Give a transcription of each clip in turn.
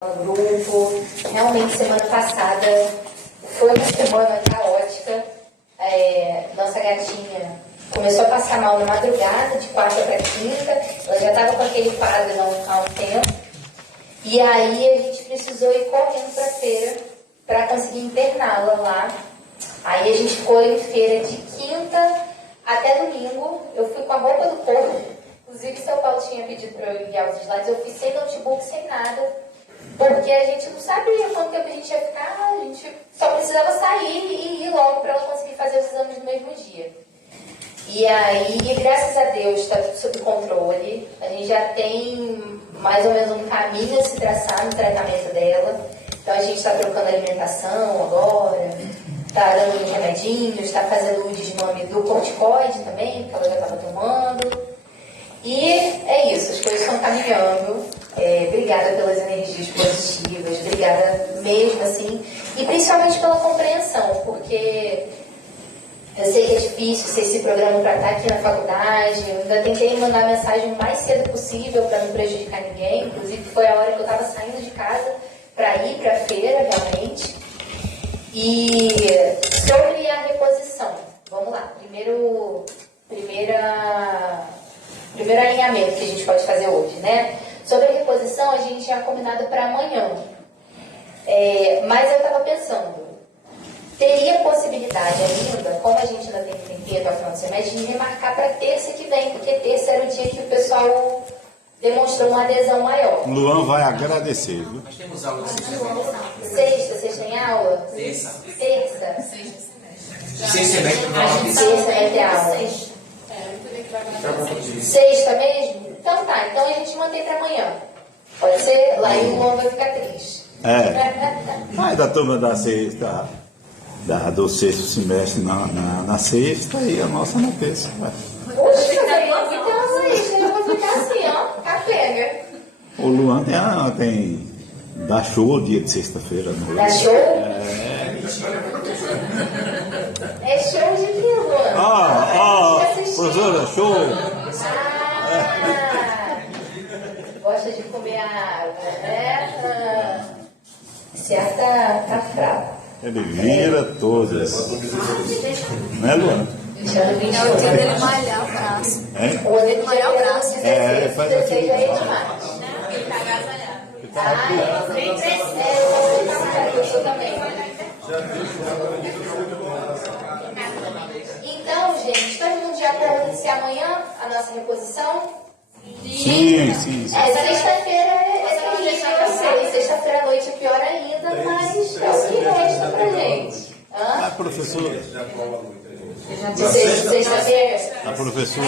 grupo. Realmente, semana passada foi uma semana caótica. Nossa gatinha começou a passar mal na madrugada, de quarta para quinta. Ela já estava com aquele quadro há um tempo. E aí a gente precisou ir correndo para a feira para conseguir interná-la lá. Aí a gente foi em feira de quinta até domingo. Eu fui com a roupa do corpo. Inclusive, seu Paulo tinha pedido para eu enviar os slides. Eu fui sem notebook, sem nada. Porque a gente não sabia quanto tempo a gente ia ficar. A gente só precisava sair e ir logo para ela conseguir fazer os exames no mesmo dia. E aí, graças a Deus, está tudo sob controle. A gente já tem mais ou menos um caminho a se traçar no tratamento dela. Então, a gente está trocando alimentação agora, está dando remedinhos, está fazendo o desmame do corticoide também, que ela já estava tomando. E é isso, as coisas estão caminhando. Obrigada pelas energias positivas, obrigada mesmo, assim. E principalmente pela compreensão, porque eu sei que é difícil ser esse programa para estar aqui na faculdade. Eu ainda tentei mandar a mensagem o mais cedo possível para não prejudicar ninguém. Inclusive, foi a hora que eu estava saindo de casa para ir para a feira, realmente. E sobre a reposição, vamos lá. Primeiro alinhamento que a gente pode fazer hoje, né? Sobre a reposição, a gente tinha combinado para amanhã. Mas eu estava pensando, teria possibilidade ainda, como a gente ainda tem que ter até o final do semestre, de remarcar para terça que vem, porque terça era o dia que o pessoal demonstrou uma adesão maior. Luan vai agradecer, viu? Nós temos aula de Sexta tem aula? terça. Terça. Sexta semestre não. Sexta vai ter aula. Sexta mesmo? Então tá, então a gente mantém para amanhã. Pode ser? Lá e o Luan vai ficar triste. Mas da turma da sexta, do sexto semestre na sexta e a nossa na terça. Puxa, então eu vou ficar assim, ó, capenga. O Luan dá show dia de sexta-feira. Dá show? É show de quê, Luan? Professora, show! Gosta de comer água, né? Certo, tá fraco. Ele vira todas. Né, Luan? Deixando bem É o dia dele malhar o braço. O dia malhar o braço. Faz aquilo. Ele tá agasalhado. Eu sou também. Então, gente, todo mundo já pode iniciar amanhã a nossa reposição? Sim. Sexta-feira é terrível pra vocês. Sexta-feira à noite é pior ainda, mas é o que resta pra gente. A professora. Sexta-feira? A professora.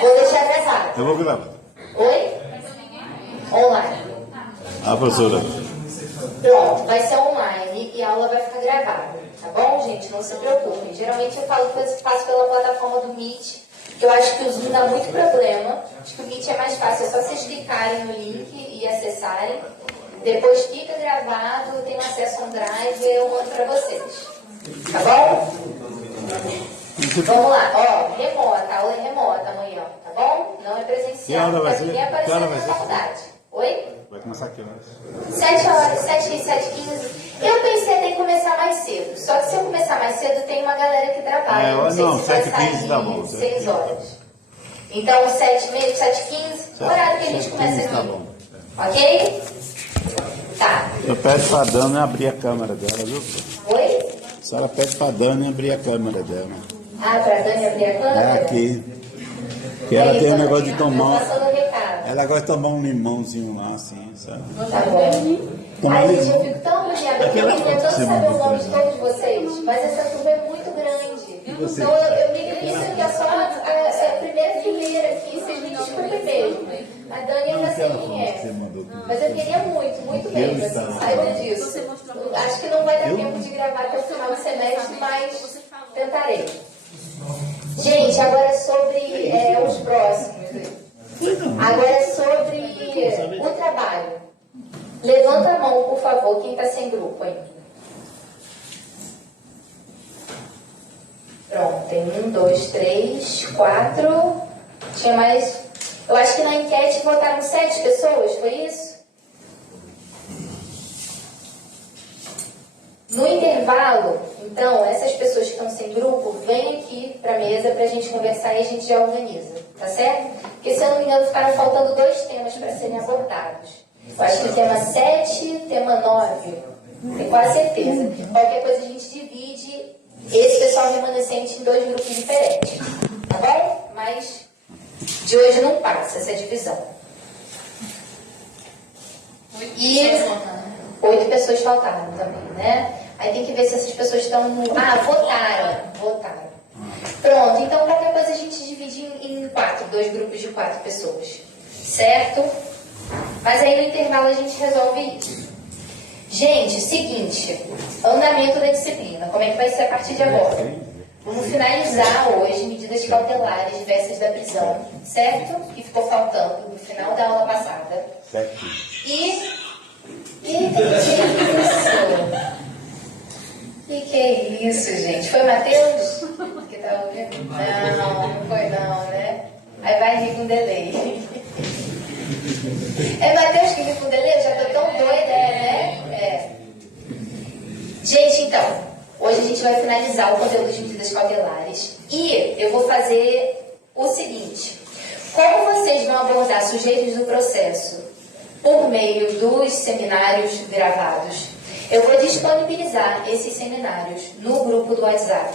Vou deixar gravado. Eu vou gravar. Oi? Online. A professora. Pronto, vai ser online e a aula vai ficar gravada. Tá bom, gente? Não se preocupem. Geralmente eu faço pela plataforma do Meet, que eu acho que o Zoom dá muito problema. Acho que o Meet é mais fácil, é só vocês clicarem no link e acessarem. Depois fica gravado, tem acesso a um drive e eu mando pra vocês. Tá bom? Vamos lá, remota, a aula é remota amanhã, tá bom? Não é presencial. Que hora vai ser? Ninguém aparecer Que hora na vai ser? faculdade. Oi? Vai começar que horas? 7 horas, 7h15. Eu pensei até em começar mais cedo. Só que se eu começar mais cedo, tem uma galera que trabalha. Não sei se vai 7h15 sair tá bom. 6 horas. Então, 7h30, 7h15, horário que a gente começa aqui. Tá bom. Ok? Tá. Eu peço pra Dani abrir a câmera dela, viu? Oi? A senhora pede pra Dani abrir a câmera dela. Ah, pra Dani abrir a câmera? É aqui. Que ela tem um negócio de Tô tomar. passando o recado. Ela gosta de tomar um limãozinho lá, assim, sabe? Tá bom. Ai, gente, eu fico tão agoniada. Eu Aquela tô foto que tentando você saber o mandou nome pra de mim. todos vocês, mas essa turma é muito grande. você? Então eu me isso que é só a primeira fileira aqui, vocês me desculpem mesmo. A Dani eu já sei quem é. Mas eu queria muito mesmo, assim, saiba disso. Acho que não vai dar tempo de gravar até o final do semestre, mas tentarei. Gente, agora sobre os próximos. Agora sobre o trabalho. Levanta a mão, por favor, quem está sem grupo aí. Pronto, tem 1, 2, 3, 4. Tinha mais. Eu acho que na enquete votaram 7 pessoas, foi isso? intervalo, então, essas pessoas que estão sem grupo, vêm aqui para a mesa para a gente conversar e a gente já organiza, tá certo? Porque, se eu não me engano, ficaram faltando 2 temas para serem abordados. Eu acho que o tema 7, tema 9, tenho quase certeza. Qualquer coisa a gente divide esse pessoal remanescente em 2 grupos diferentes, tá bom? Mas de hoje não passa essa divisão. E 8 pessoas faltaram também, né? Aí tem que ver se essas pessoas estão... votaram. Pronto, então qualquer coisa a gente divide em 2 grupos de 4 pessoas, certo? Mas aí no intervalo a gente resolve isso. Gente, seguinte, andamento da disciplina, como é que vai ser a partir de agora? Vamos finalizar hoje medidas cautelares diversas da prisão, certo? Que ficou faltando no final da aula passada. Certo. E que é isso, gente? Foi Matheus? Que tava ouvindo? Não foi não, né? Aí vai rir com delay. É Matheus que ri com delay? Eu já tô tão doida, né? É. Gente, então, hoje a gente vai finalizar o conteúdo de medidas cautelares e eu vou fazer o seguinte. Como vocês vão abordar sujeitos do processo por meio dos seminários gravados, eu vou disponibilizar esses seminários no grupo do WhatsApp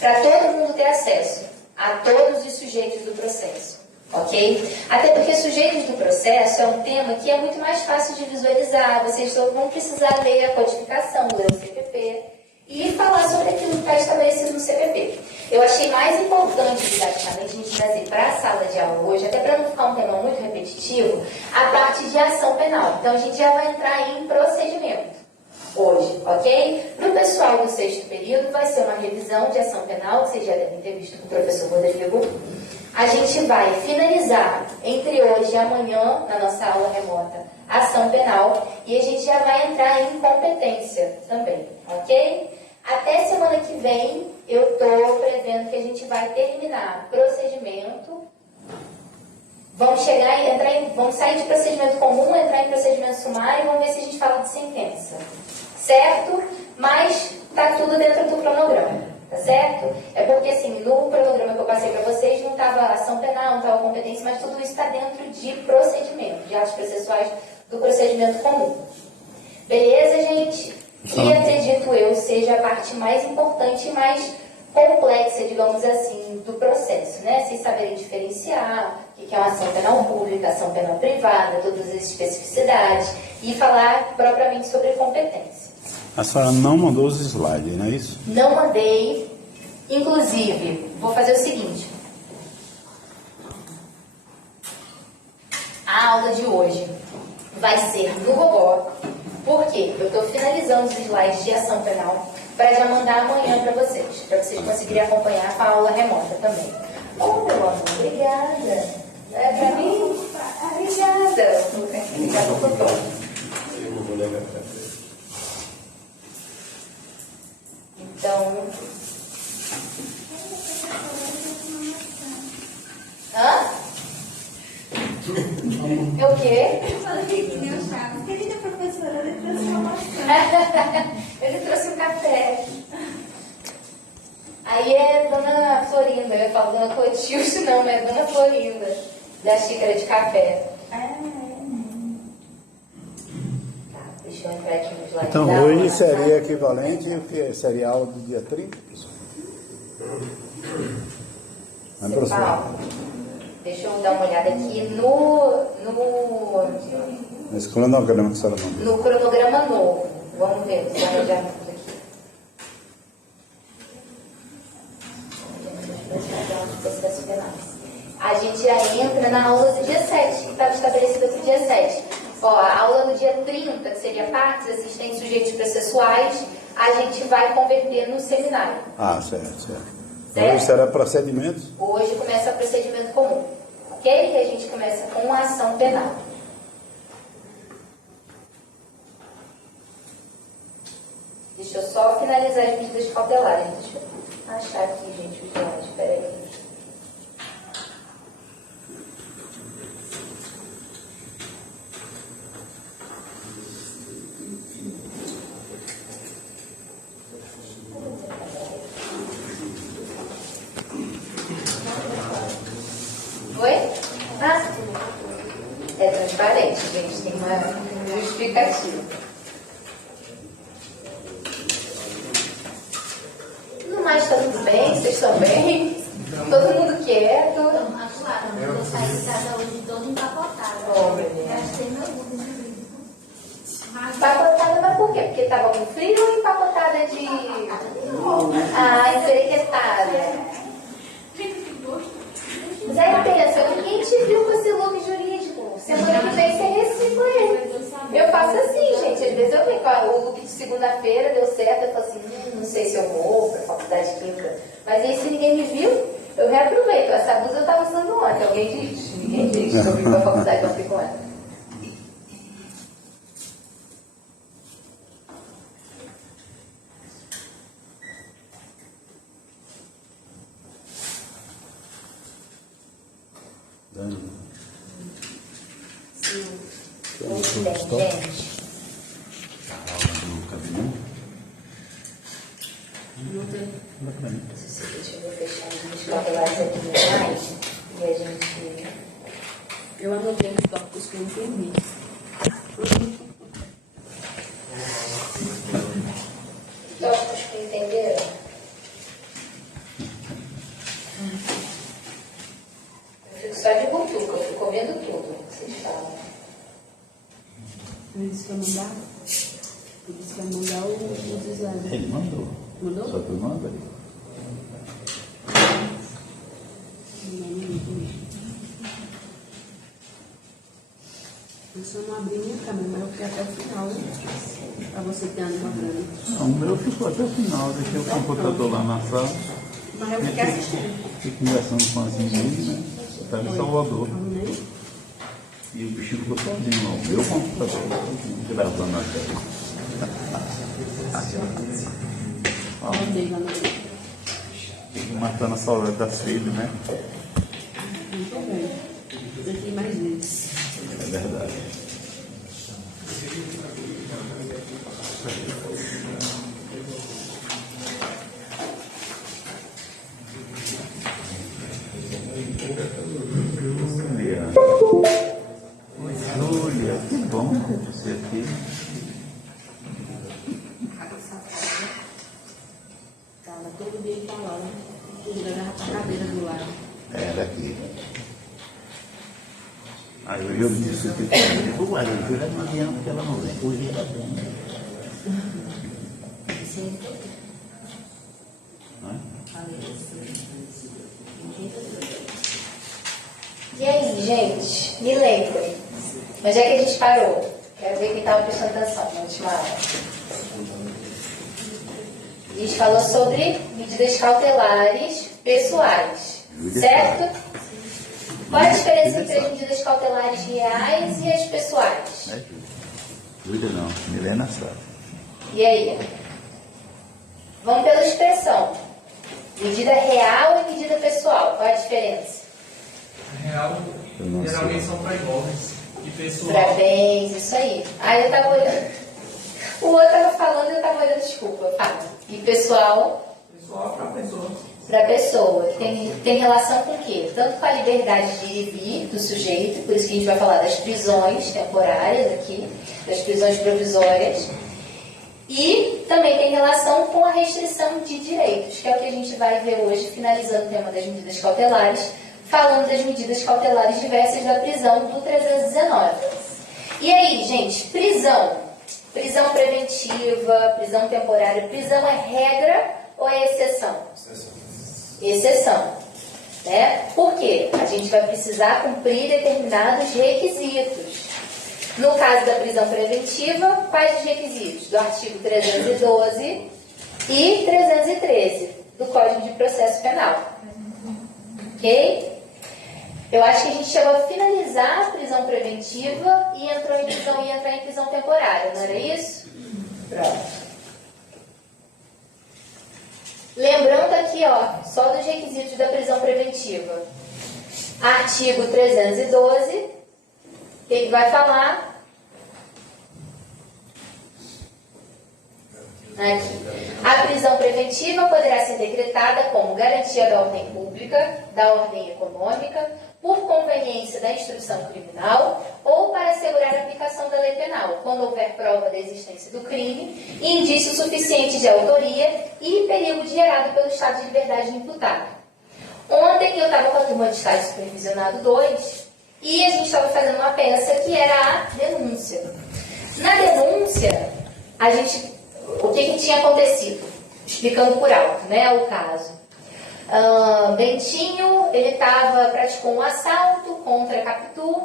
para todo mundo ter acesso a todos os sujeitos do processo, ok? Até porque sujeitos do processo é um tema que é muito mais fácil de visualizar, vocês só vão precisar ler a codificação, ler o CPP e falar sobre aquilo que está estabelecido no CPP. Eu achei mais importante, didaticamente, a gente trazer para a sala de aula hoje, até para não ficar um tema muito repetitivo, a parte de ação penal. Então, a gente já vai entrar em procedimento hoje, ok? Para o pessoal do 6º período, vai ser uma revisão de ação penal, que vocês já devem ter visto com o professor Rodrigo. A gente vai finalizar, entre hoje e amanhã, na nossa aula remota, a ação penal, e a gente já vai entrar em competência também, ok? Até semana que vem, eu estou prevendo que a gente vai terminar procedimento. Vamos chegar e vamos sair de procedimento comum, entrar em procedimento sumário e vamos ver se a gente fala de sentença. Certo? Mas está tudo dentro do cronograma, tá certo? É porque, assim, no cronograma que eu passei para vocês, não estava ação penal, não estava competência, mas tudo isso está dentro de procedimento, de atos processuais do procedimento comum. Beleza, gente? E acredito eu seja a parte mais importante e mais complexa, digamos assim, do processo, né? Vocês saberem diferenciar o que é uma ação penal pública, ação penal privada, todas as especificidades, e falar propriamente sobre competência. A senhora não mandou os slides, não é isso? Não mandei. Inclusive, vou fazer o seguinte. A aula de hoje vai ser no robô. Por quê? Eu estou finalizando os slides de ação penal para já mandar amanhã para vocês conseguirem acompanhar com a aula remota também. Oh, meu amor, obrigada. É para mim? Obrigada. Daqui a pouco eu tô. Eu não vou levar para frente. Então... Hã? É o quê? Eu falei que nem o Chaves. Querida professora, ele trouxe uma maçã. Ele trouxe um café. Aí é Dona Florinda, eu falo Dona Clotilde, não, é Dona Florinda, da xícara de café. Tá, deixa eu entrar aqui no slide. Então, hoje seria equivalente ao que seria a aula do dia 30, pessoal? Vai Pessoal, deixa eu dar uma olhada aqui no Nesse cronograma que a senhora mandou. no cronograma novo. Vamos ver o planejamento aqui. Processos penais. A gente já entra na aula do dia 7, que estava estabelecida para o dia 7. Ó, a aula do dia 30, que seria partes, assistentes, sujeitos processuais, a gente vai converter no seminário. Ah, certo. Certo? Hoje será procedimentos? Hoje começa o procedimento comum, ok? Que a gente começa com a ação penal. Deixa eu só finalizar as medidas cautelares. Deixa eu achar aqui, gente, o slide. Espera aí. gente, tem uma justificativa. No mais, tá tudo bem, vocês estão bem? Todo mundo quieto. Claro, eu saí de casa hoje todo empacotado. Oh, meu Deus. Gastei meu mundo. Empacotada, mas por quê? Porque tava com frio ou empacotada de. Ah, emperequetada. Mas aí pensa, ninguém te viu com esse look jurídico. Semana que vem você recicla ele. Eu faço assim, gente. Às vezes eu venho com o look de segunda-feira, deu certo, eu falo assim, não sei se eu vou pra faculdade de química. Mas aí se ninguém me viu, eu reaproveito. Essa blusa eu tava usando ontem. Alguém diz? Ninguém diz que eu vim pra faculdade ontem com ela. Muito bem, gente. Deixa eu fechar os correlatos aqui mais e a gente. Eu anotei os tópicos que eu entendi. Tópicos que entenderam? Eu fico só de butuca, eu fico ouvindo tudo que vocês falam. Ele disse que ia mandar. Ele disse que ia mandar o design. Ele mandou. Mandou? Só que eu não abri. Eu só não abri minha câmera, mas eu fiquei até o final, né? Pra você ter andando. Não, o meu ficou até o final. Deixei o computador lá na sala. Mas eu fiquei assistindo. Fiquei conversando com as meninas, né? Eu estava em Salvador. Arrumei. E o bichinho ficou sozinho lá. O meu computador, gravando a tela. Mandei lá no. Matando a saudade das filhas, né? Muito bem. Aqui mais vezes. É verdade. Júlia. Oi, Júlia. Que bom ter você aqui. Fala todo dia e fala, né? Tudo leva pra cadeira do lado. Era aqui. Aí eu disse que a Júlia não adianta porque ela não vem. Hoje ela vem. Não é? E aí, gente? Me lembrem. Onde é que a gente parou? Quero ver quem estava prestando atenção na última aula. A gente falou sobre medidas cautelares pessoais, certo? Qual a diferença entre as medidas cautelares reais e as pessoais? Não é Júlia não, Milena sabe. E aí? Vamos pela expressão. Medida real e medida pessoal. Qual a diferença? Real, Eu não sei. geralmente são para imóveis. E pessoal, Parabéns, isso aí. Ah, eu tava olhando. O outro estava falando e eu estava olhando, desculpa. Fala. E pessoal, para pessoa. para a pessoa. Tem relação com o quê? Tanto com a liberdade de ir e vir do sujeito, por isso que a gente vai falar das prisões temporárias aqui, das prisões provisórias. E também tem relação com a restrição de direitos, que é o que a gente vai ver hoje, finalizando o tema das medidas cautelares, falando das medidas cautelares diversas da prisão do 319. E aí, gente, prisão preventiva, prisão temporária, prisão é regra ou é exceção? Exceção. Né? Por quê? A gente vai precisar cumprir determinados requisitos. No caso da prisão preventiva, quais os requisitos? Do artigo 312 e 313 do Código de Processo Penal. Ok? Eu acho que a gente chegou a finalizar a prisão preventiva e entrou em prisão e entrar em prisão temporária, não era isso? Pronto. Lembrando aqui, ó, só dos requisitos da prisão preventiva. Artigo 312, o que ele vai falar? Aqui. A prisão preventiva poderá ser decretada como garantia da ordem pública, da ordem econômica, por conveniência da instrução criminal ou para assegurar a aplicação da lei penal, quando houver prova da existência do crime, indício suficiente de autoria e perigo gerado pelo estado de liberdade do imputado. Ontem eu estava com a turma de estágio supervisionado 2 e a gente estava fazendo uma peça que era a denúncia. Na denúncia, o que tinha acontecido? Explicando por alto, né, o caso. Bentinho, ele praticou um assalto contra Capitu.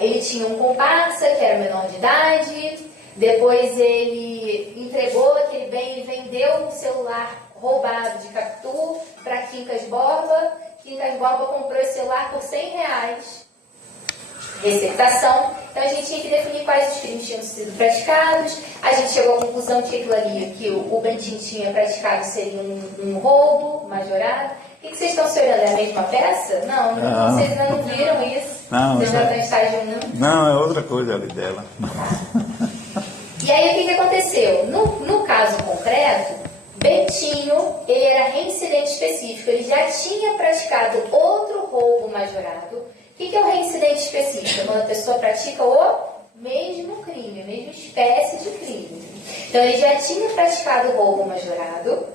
Ele tinha um comparsa que era menor de idade. Depois ele entregou aquele bem, ele vendeu um celular roubado de Capitu para Quincas Borba. Quincas Borba comprou esse celular por R$100. Receptação. Então a gente tinha que definir quais os crimes tinham sido praticados. A gente chegou à conclusão que aquilo ali que o Bentinho tinha praticado seria um roubo majorado. O que vocês estão se olhando? É a mesma peça? Não, vocês ainda não viram isso? Não, vocês já estão em estágio 1? Não, é outra coisa ali dela. E aí o que aconteceu? No caso concreto, Bentinho, ele era reincidente específico. Ele já tinha praticado outro roubo majorado. O que é o reincidente específico? Quando a pessoa pratica o mesmo crime, a mesma espécie de crime. Então, ele já tinha praticado o roubo majorado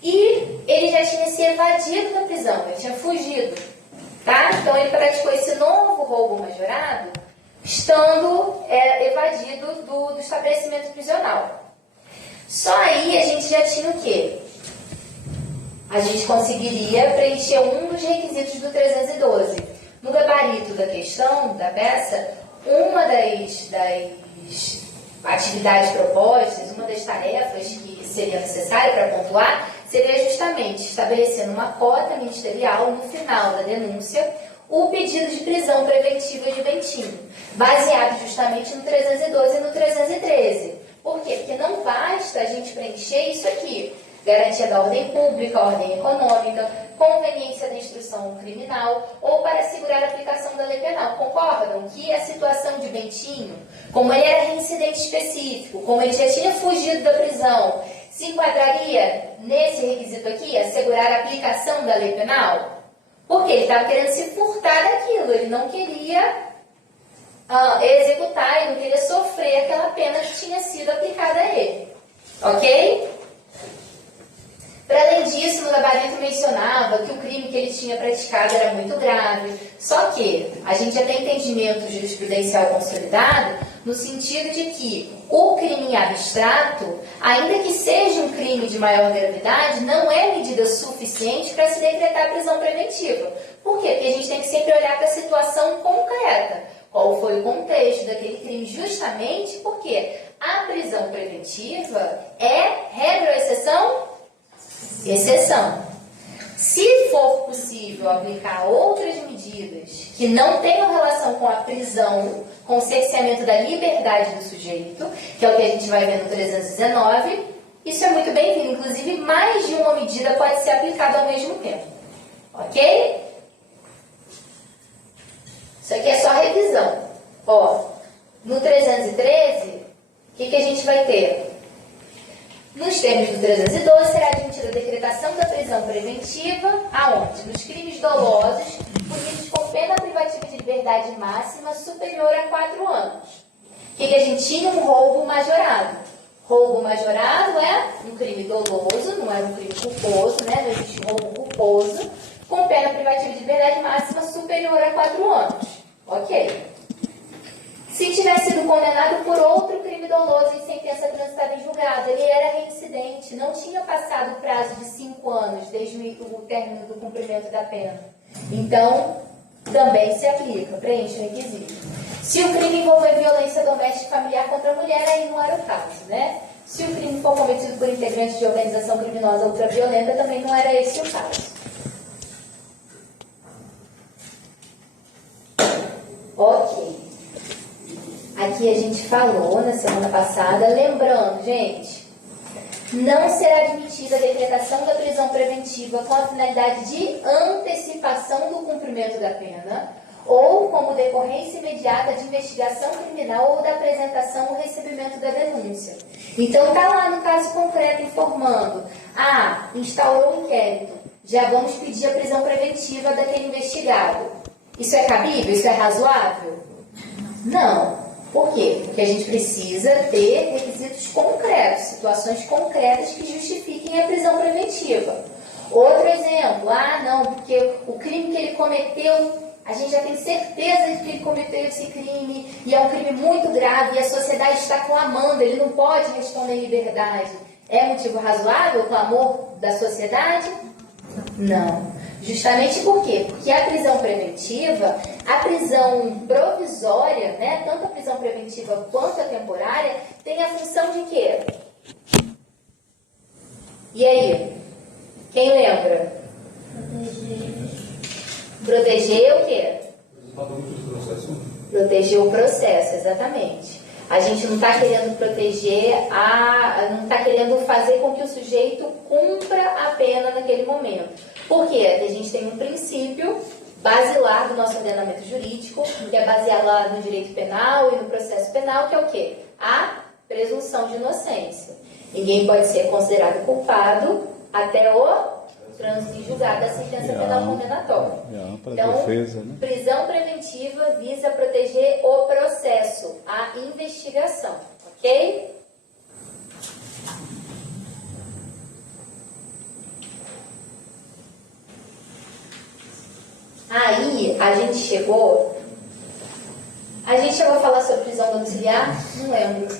e ele já tinha se evadido da prisão, ele tinha fugido. Tá? Então, ele praticou esse novo roubo majorado estando evadido do estabelecimento prisional. Só aí a gente já tinha o quê? A gente conseguiria preencher um dos requisitos do 312. No gabarito da questão, da peça, uma das atividades propostas, uma das tarefas que seria necessária para pontuar, seria justamente estabelecendo uma cota ministerial no final da denúncia, o pedido de prisão preventiva de Bentinho, baseado justamente no 312 e no 313. Por quê? Porque não basta a gente preencher isso aqui. Garantia da ordem pública, ordem econômica, conveniência da instrução criminal ou para assegurar a aplicação da lei penal. Concordam que a situação de Bentinho, como ele era reincidente específico, como ele já tinha fugido da prisão, se enquadraria nesse requisito aqui, assegurar a aplicação da lei penal? Porque ele estava querendo se furtar daquilo, ele não queria executar, ele não queria sofrer aquela pena que tinha sido aplicada a ele. Ok? Para além disso, no gabarito mencionava que o crime que ele tinha praticado era muito grave. Só que a gente já tem entendimento jurisprudencial consolidado no sentido de que o crime abstrato, ainda que seja um crime de maior gravidade, não é medida suficiente para se decretar prisão preventiva. Por quê? Porque a gente tem que sempre olhar para a situação concreta. Qual foi o contexto daquele crime? Justamente porque a prisão preventiva é regra ou exceção? Exceção. Se for possível aplicar outras medidas que não tenham relação com a prisão, com o cerceamento da liberdade do sujeito, que é o que a gente vai ver no 319, isso é muito bem-vindo. Inclusive, mais de uma medida pode ser aplicada ao mesmo tempo. Ok? Isso aqui é só revisão. Ó, no 313, o que a gente vai ter? Nos termos do 312, será admitida a decretação da prisão preventiva, aonde? Nos crimes dolosos, punidos com pena privativa de liberdade máxima superior a 4 anos. O que a gente tinha? Um roubo majorado. Roubo majorado é um crime doloso, não é um crime culposo, né? Não existe roubo culposo, com pena privativa de liberdade máxima superior a 4 anos. Ok. Se tivesse sido condenado por outro crime doloso em sentença transitada em julgado, ele era reincidente, não tinha passado o prazo de 5 anos desde o término do cumprimento da pena. Então, também se aplica, preenche o requisito. Se o crime envolver violência doméstica e familiar contra a mulher, aí não era o caso, né? Se o crime for cometido por integrantes de organização criminosa ultraviolenta, também não era esse o caso. Ok. Aqui a gente falou na semana passada, lembrando, gente, não será admitida a decretação da prisão preventiva com a finalidade de antecipação do cumprimento da pena ou como decorrência imediata de investigação criminal ou da apresentação ou recebimento da denúncia. Então, está lá no caso concreto informando, instaurou um inquérito, já vamos pedir a prisão preventiva daquele investigado. Isso é cabível? Isso é razoável? Não. Por quê? Porque a gente precisa ter requisitos concretos, situações concretas que justifiquem a prisão preventiva. Outro exemplo, não, porque o crime que ele cometeu, a gente já tem certeza de que ele cometeu esse crime e é um crime muito grave e a sociedade está clamando, ele não pode responder em liberdade. É motivo razoável o clamor da sociedade? Não. Justamente por quê? Porque a prisão preventiva, a prisão provisória, né, tanto a prisão preventiva quanto a temporária, tem a função de quê? E aí? Quem lembra? Proteger o quê? Proteger o processo, exatamente. A gente não está querendo proteger, não está querendo fazer com que o sujeito cumpra a pena naquele momento. Por quê? Porque a gente tem um princípio basilar do nosso ordenamento jurídico, que é baseado no direito penal e no processo penal, que é o quê? A presunção de inocência. Ninguém pode ser considerado culpado até o trânsito em julgado da sentença penal condenatória. Então, defesa, né? Prisão preventiva visa proteger o processo, a investigação, ok? Aí, a gente chegou a falar sobre prisão domiciliar? Não lembro.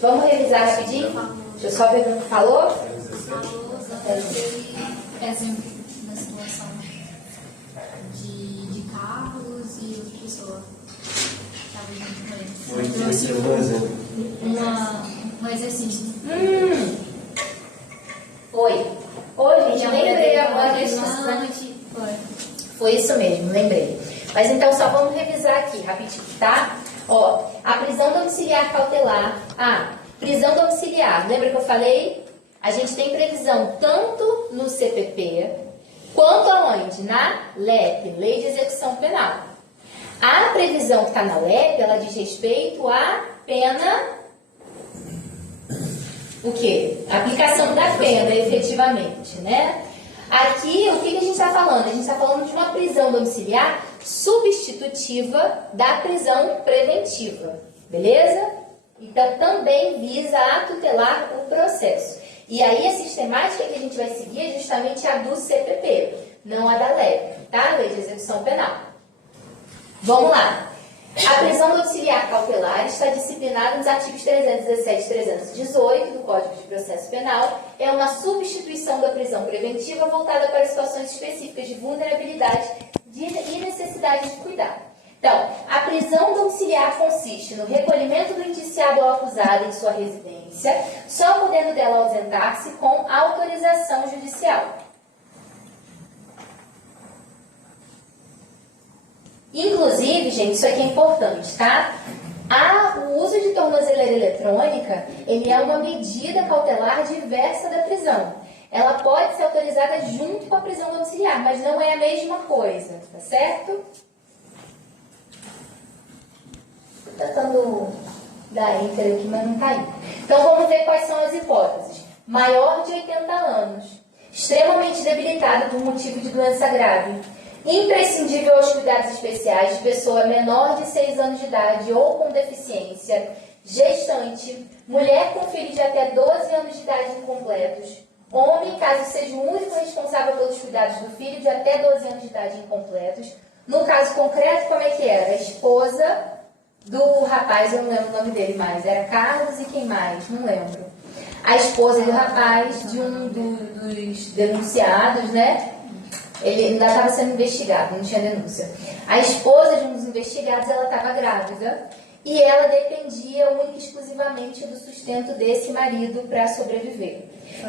Vamos revisar rapidinho? Deixa eu só ver o que falou. Exemplo da situação de Carlos e outra pessoa que estava junto com ele. Um exercício. Foi, gente, lembrei agora disso. Foi isso mesmo, lembrei. Mas então só vamos revisar aqui rapidinho, tá? Ó, a prisão domiciliar cautelar. Prisão domiciliar, lembra que eu falei? A gente tem previsão tanto no CPP, quanto aonde? Na LEP, Lei de Execução Penal. A previsão que está na LEP, ela diz respeito à pena... O quê? A aplicação da pena, efetivamente, né? Aqui, o que a gente está falando? A gente está falando de uma prisão domiciliar substitutiva da prisão preventiva, beleza? Então, também visa a tutelar o processo. E aí, a sistemática que a gente vai seguir é justamente a do CPP, não a da LEP, tá? Lei de Execução Penal. Vamos lá. A prisão domiciliar cautelar está disciplinada nos artigos 317 e 318 do Código de Processo Penal. É uma substituição da prisão preventiva voltada para situações específicas de vulnerabilidade e necessidade de cuidado. Então, a prisão domiciliar consiste no recolhimento do indiciado ou acusado em sua residência, só podendo dela ausentar-se com autorização judicial. Inclusive, gente, isso aqui é importante, tá? O uso de tornozeleira eletrônica, ele é uma medida cautelar diversa da prisão. Ela pode ser autorizada junto com a prisão domiciliar, mas não é a mesma coisa, tá certo? Tentando dar enter aqui, mas não tá indo. Então, vamos ver quais são as hipóteses. Maior de 80 anos, extremamente debilitado por motivo de doença grave, imprescindível aos cuidados especiais de pessoa menor de 6 anos de idade ou com deficiência, gestante, mulher com filho de até 12 anos de idade incompletos, homem, caso seja o único responsável pelos cuidados do filho de até 12 anos de idade incompletos. No caso concreto, como é que era? A esposa do rapaz, eu não lembro o nome dele mais, era Carlos e quem mais? Não lembro. A esposa do rapaz, de um dos denunciados, né? Ele ainda estava sendo investigado, não tinha denúncia. A esposa de um dos investigados, ela estava grávida e ela dependia única e exclusivamente do sustento desse marido para sobreviver.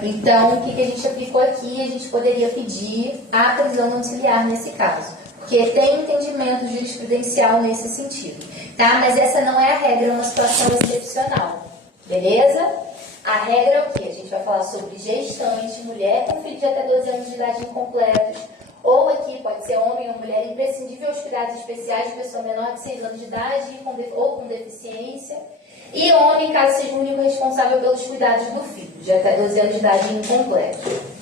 Então, o que a gente aplicou aqui? A gente poderia pedir a prisão domiciliar nesse caso, porque tem entendimento jurisprudencial nesse sentido, tá? Mas essa não é a regra, é uma situação excepcional, beleza? A regra é o quê? A gente vai falar sobre gestante, mulher com filho de até 12 anos de idade incompletos, ou aqui pode ser homem ou mulher imprescindível aos cuidados especiais de pessoa menor de 6 anos de idade ou com deficiência, e homem, caso seja o único responsável pelos cuidados do filho, de até 12 anos de idade incompleto.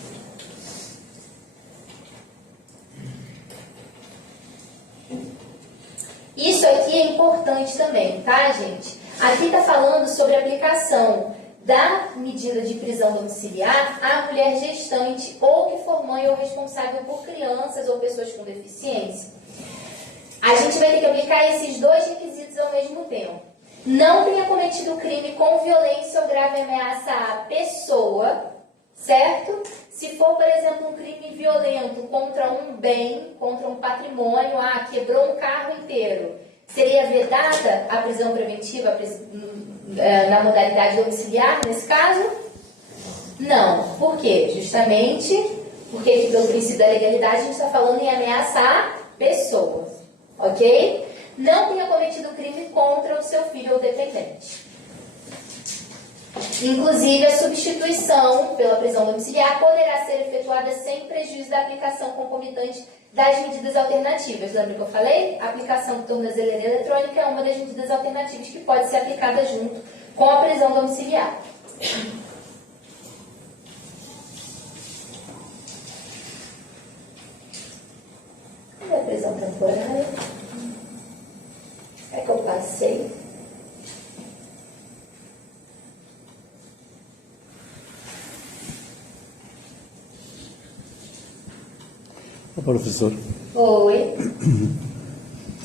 Isso aqui é importante também, tá, gente? Aqui está falando sobre a aplicação da medida de prisão domiciliar à mulher gestante ou que for mãe ou responsável por crianças ou pessoas com deficiência. A gente vai ter que aplicar esses dois requisitos ao mesmo tempo. Não tenha cometido crime com violência ou grave ameaça à pessoa, certo? Se for, por exemplo, um crime violento contra um bem, contra um patrimônio, quebrou um carro inteiro, seria vedada a prisão preventiva na modalidade domiciliar, nesse caso? Não. Por quê? Justamente porque aqui, pelo princípio da legalidade, a gente está falando em ameaça à pessoa. Ok? Não tenha cometido crime contra o seu filho ou dependente. Inclusive, a substituição pela prisão domiciliar poderá ser efetuada sem prejuízo da aplicação concomitante das medidas alternativas. Lembra que eu falei? A aplicação de tornozeleira eletrônica é uma das medidas alternativas que pode ser aplicada junto com a prisão domiciliar. Cadê a prisão temporária? É que eu passei. Ô, professor, Oi.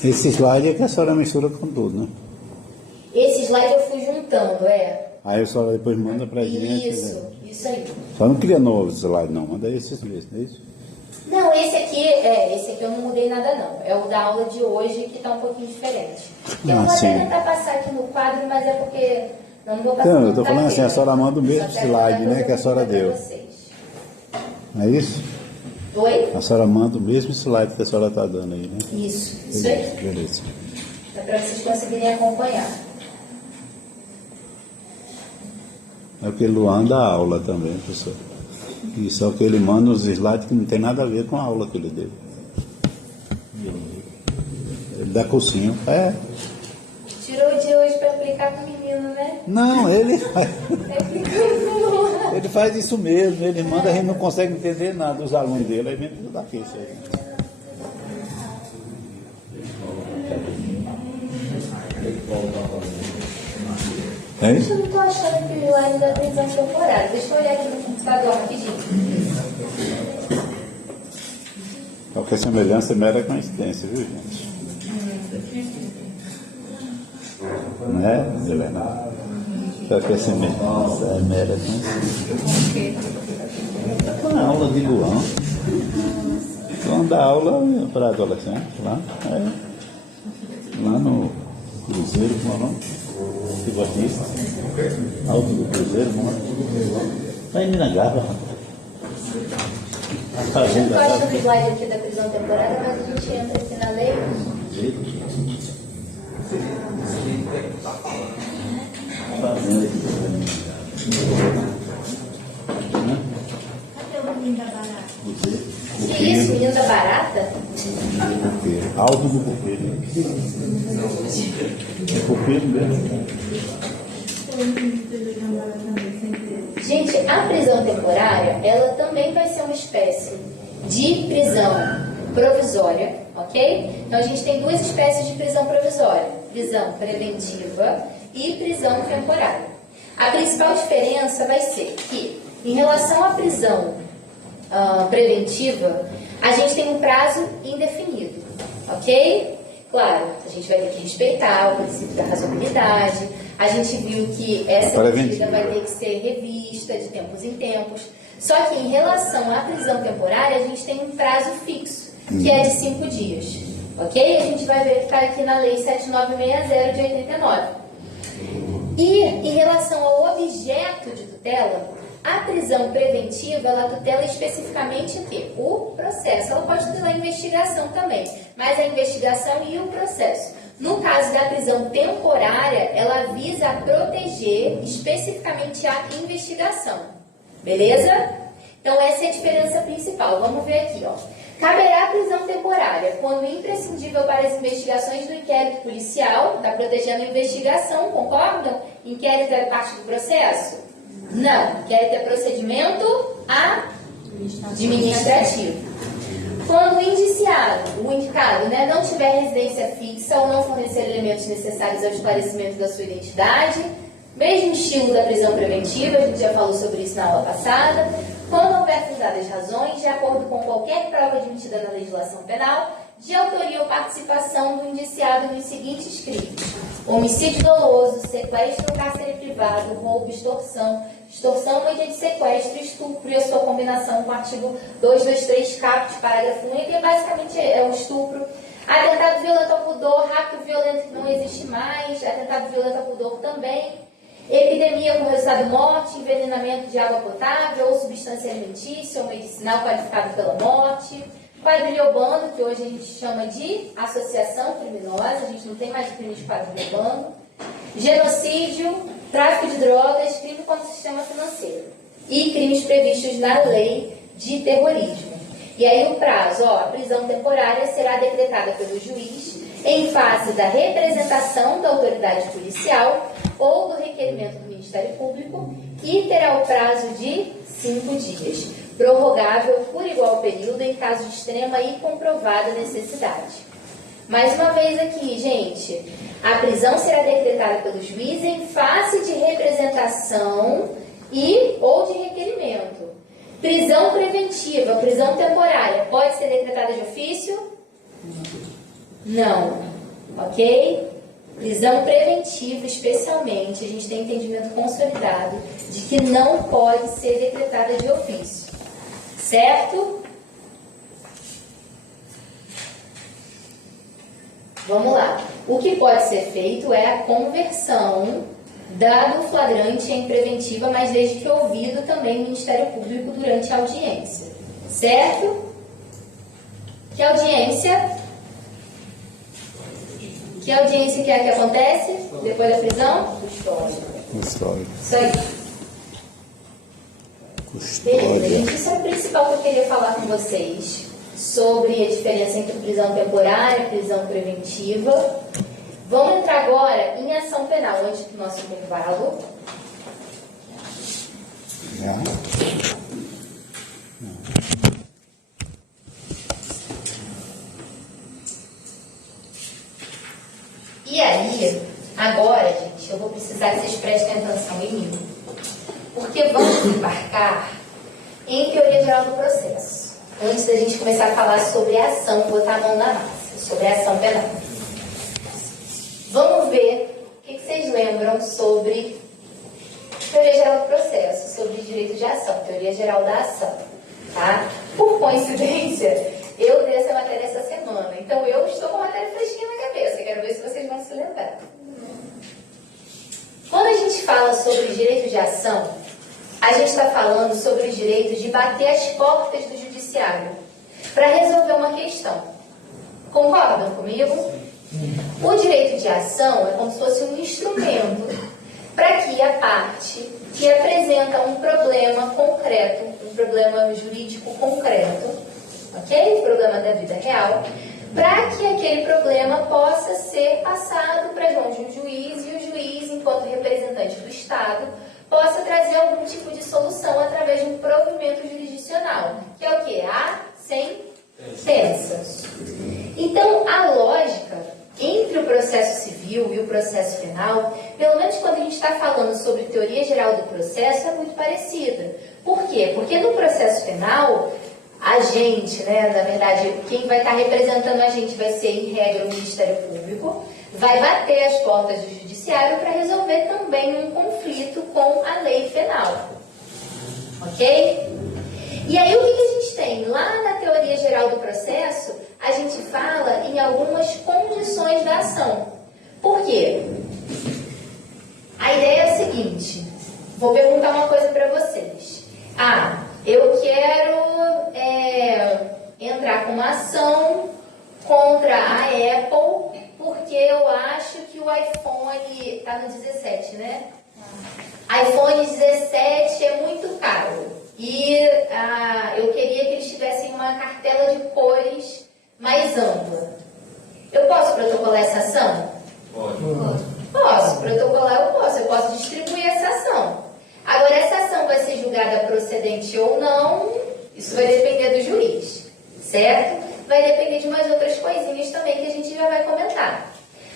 esse slide é que a senhora mistura com tudo, né? Esse slide eu fui juntando, Aí a senhora depois manda pra gente. Isso aí. Só não cria novos slide, não. Manda esses mesmo, é isso? Não, esse aqui eu não mudei nada não. É o da aula de hoje que está um pouquinho diferente. Eu vou sim. até tentar passar aqui no quadro, mas é porque não vou passar Não, no eu tô falando assim, a senhora manda o mesmo Só quero slide, mandar né, que a senhora pra deu. vocês. Não é isso? Oi? A senhora manda o mesmo slide que a senhora está dando aí, né? Isso aí. Beleza. É para vocês conseguirem acompanhar. É porque Luan dá aula também, professor. E só que ele manda os slides que não tem nada a ver com a aula que ele deu. Ele dá cursinho. Tirou o de hoje para aplicar com o menino, né? Não, ele Aplicando. ele faz isso mesmo. Ele manda, a gente não consegue entender nada dos alunos dele. Aí vem tudo daqui, isso aí. É isso? Eu não estou achando que o slide da prisão temporária. Deixa eu olhar aqui no computador rapidinho. Qualquer semelhança é mera coincidência, viu, gente? Não é, Helena? Qualquer semelhança é mera coincidência. Estou na aula de Luan. Luan dá aula para adolescente lá. Lá no Cruzeiro, como é o nome? De Batista. Alto do Cruzeiro, vamos lá. Vai em Minagaba, rapaz. Eu não estou achando o slide aqui da prisão temporária, mas a gente entra aqui na lei. Cadê o menino da barata? Que isso, menino da barata? Alto do coqueiro. É coqueiro mesmo. Gente, a prisão temporária, ela também vai ser uma espécie de prisão provisória, ok? Então a gente tem duas espécies de prisão provisória: prisão preventiva e prisão temporária. A principal diferença vai ser que, em relação à prisão preventiva, a gente tem um prazo indefinido, ok? Claro, a gente vai ter que respeitar o princípio da razoabilidade. A gente viu que essa medida vai ter que ser revista de tempos em tempos. Só que em relação à prisão temporária, a gente tem um prazo fixo, que é de 5 dias, ok? A gente vai verificar aqui na Lei 7960 de 89. E em relação ao objeto de tutela, a prisão preventiva, ela tutela especificamente o quê? O processo. Ela pode tutelar a investigação também, mas a investigação e o processo. No caso da prisão temporária, ela visa proteger especificamente a investigação. Beleza? Então, essa é a diferença principal. Vamos ver aqui, ó. Caberá a prisão temporária quando imprescindível para as investigações do inquérito policial, está protegendo a investigação, concordam? Inquérito é parte do processo? Não. Inquérito é procedimento administrativo. Quando o indicado, né, não tiver residência fixa ou não fornecer elementos necessários ao esclarecimento da sua identidade, mesmo estilo da prisão preventiva, a gente já falou sobre isso na aula passada, quando houver fundadas razões, de acordo com qualquer prova admitida na legislação penal, de autoria ou participação do indiciado nos seguintes crimes: homicídio doloso, sequestro ou cárcere privado, roubo, extorsão mediante sequestro, estupro e a sua combinação com o artigo 223 caput, parágrafo único, que basicamente é o estupro, atentado violento ao pudor, rapto violento que não existe mais, atentado violento ao pudor também, epidemia com resultado morte, envenenamento de água potável ou substância alimentícia ou medicinal qualificado pela morte, quadrilha ou bando, que hoje a gente chama de associação criminosa, a gente não tem mais crime de quadrilha ou bando, genocídio, tráfico de drogas, crime contra o sistema financeiro e crimes previstos na lei de terrorismo. E aí o prazo, a prisão temporária será decretada pelo juiz em face da representação da autoridade policial ou do requerimento do Ministério Público e terá o prazo de 5 dias, prorrogável por igual período em caso de extrema e comprovada necessidade. Mais uma vez aqui, gente, a prisão será decretada pelo juiz em face de representação ou de requerimento. Prisão preventiva, prisão temporária, pode ser decretada de ofício? Não. Ok? Prisão preventiva, especialmente, a gente tem entendimento consolidado de que não pode ser decretada de ofício. Certo? Vamos lá. O que pode ser feito é a conversão do flagrante em preventiva, mas desde que ouvido também o Ministério Público durante a audiência. Certo? Que audiência que é que acontece depois da prisão? Custódia. Isso aí. Beleza, gente, isso é o principal que eu queria falar com vocês sobre a diferença entre prisão temporária e prisão preventiva. Vamos entrar agora em ação penal, antes do nosso intervalo. E aí, agora, gente, eu vou precisar que vocês prestem atenção em mim, porque vamos embarcar em teoria geral do processo. Antes da gente começar a falar sobre a ação, botar a mão na massa, sobre a ação penal. Vamos ver o que vocês lembram sobre teoria geral do processo, sobre direito de ação, teoria geral da ação, tá? Por coincidência, eu dei essa matéria essa semana, então eu estou com a matéria fresquinha na cabeça, quero ver se vocês vão se lembrar. Quando a gente fala sobre direito de ação, a gente está falando sobre o direito de bater as portas do judiciário para resolver uma questão. Concordam comigo? O direito de ação é como se fosse um instrumento para que a parte que apresenta um problema concreto, um problema jurídico concreto, ok? Um problema da vida real, para que aquele problema possa ser passado para junto de um juiz e o juiz, enquanto representante do Estado, possa trazer algum tipo de solução através de um provimento jurisdicional, que é o quê? A sentença. Então, a lógica entre o processo civil e o processo penal, pelo menos quando a gente está falando sobre teoria geral do processo, é muito parecida. Por quê? Porque no processo penal, a gente, na verdade, quem vai estar representando a gente vai ser, em regra, o Ministério Público, vai bater as portas do Judiciário para resolver também um conflito com a lei penal. Ok? E aí, o que a gente tem? Lá na teoria geral do processo, a gente fala em algumas condições da ação. Por quê? A ideia é a seguinte, vou perguntar uma coisa para vocês. Eu quero entrar com uma ação contra a Apple porque eu acho que o iPhone, está no 17, né? iPhone 17 é muito caro e eu queria que eles tivessem uma cartela de cores mais ampla. Eu posso protocolar essa ação? Pode. Posso protocolar, eu posso distribuir essa ação. Agora, essa ação vai ser julgada procedente ou não, isso vai depender do juiz, certo? vai depender de umas outras coisinhas também que a gente já vai comentar.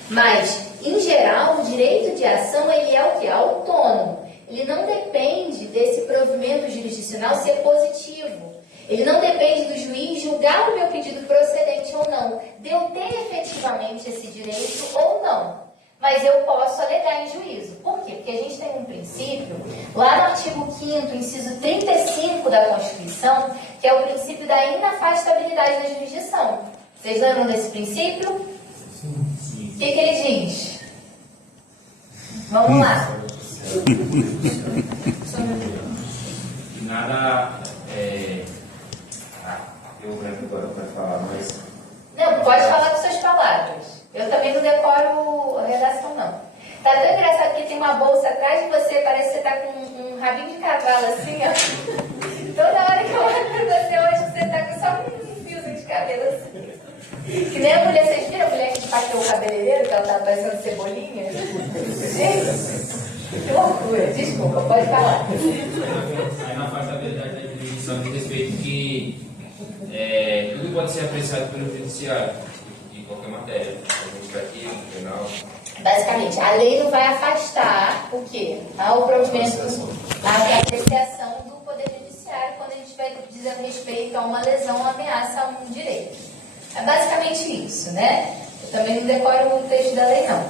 Mas, em geral, o direito de ação ele é o quê? Autônomo. Ele não depende desse provimento jurisdicional ser positivo. Ele não depende do juiz julgar o meu pedido procedente ou não, de eu ter efetivamente esse direito ou não. Mas eu posso alegar em juízo. Por quê? Porque a gente tem um princípio, lá no artigo 5º, inciso 35 da Constituição, que é o princípio da inafastabilidade da jurisdição. Vocês lembram desse princípio? O que ele diz? Vamos lá. Nada. Eu lembro agora para falar, mas. Não, pode falar com suas palavras. Eu também não decoro a redação, não. Tá tão engraçado que tem uma bolsa atrás de você, parece que você tá com um rabinho de cavalo assim, ó. Toda hora que eu olho pra você hoje, você tá com só um fiozinho de cabelo assim. Que nem a mulher, vocês viram a mulher que despachou o cabeleireiro, que ela tava parecendo cebolinha? Gente, que loucura. Desculpa, pode falar. Aí na afastabilidade da jurisdição diz respeito que tudo pode ser apreciado pelo judiciário, de qualquer matéria, administrativa, penal. Basicamente, a lei não vai afastar o quê? O provimento, a apreciação do Poder Judiciário quando a gente vai dizendo respeito a uma lesão ou ameaça a um direito. É basicamente isso, né? Eu também não decoro o texto da lei, não.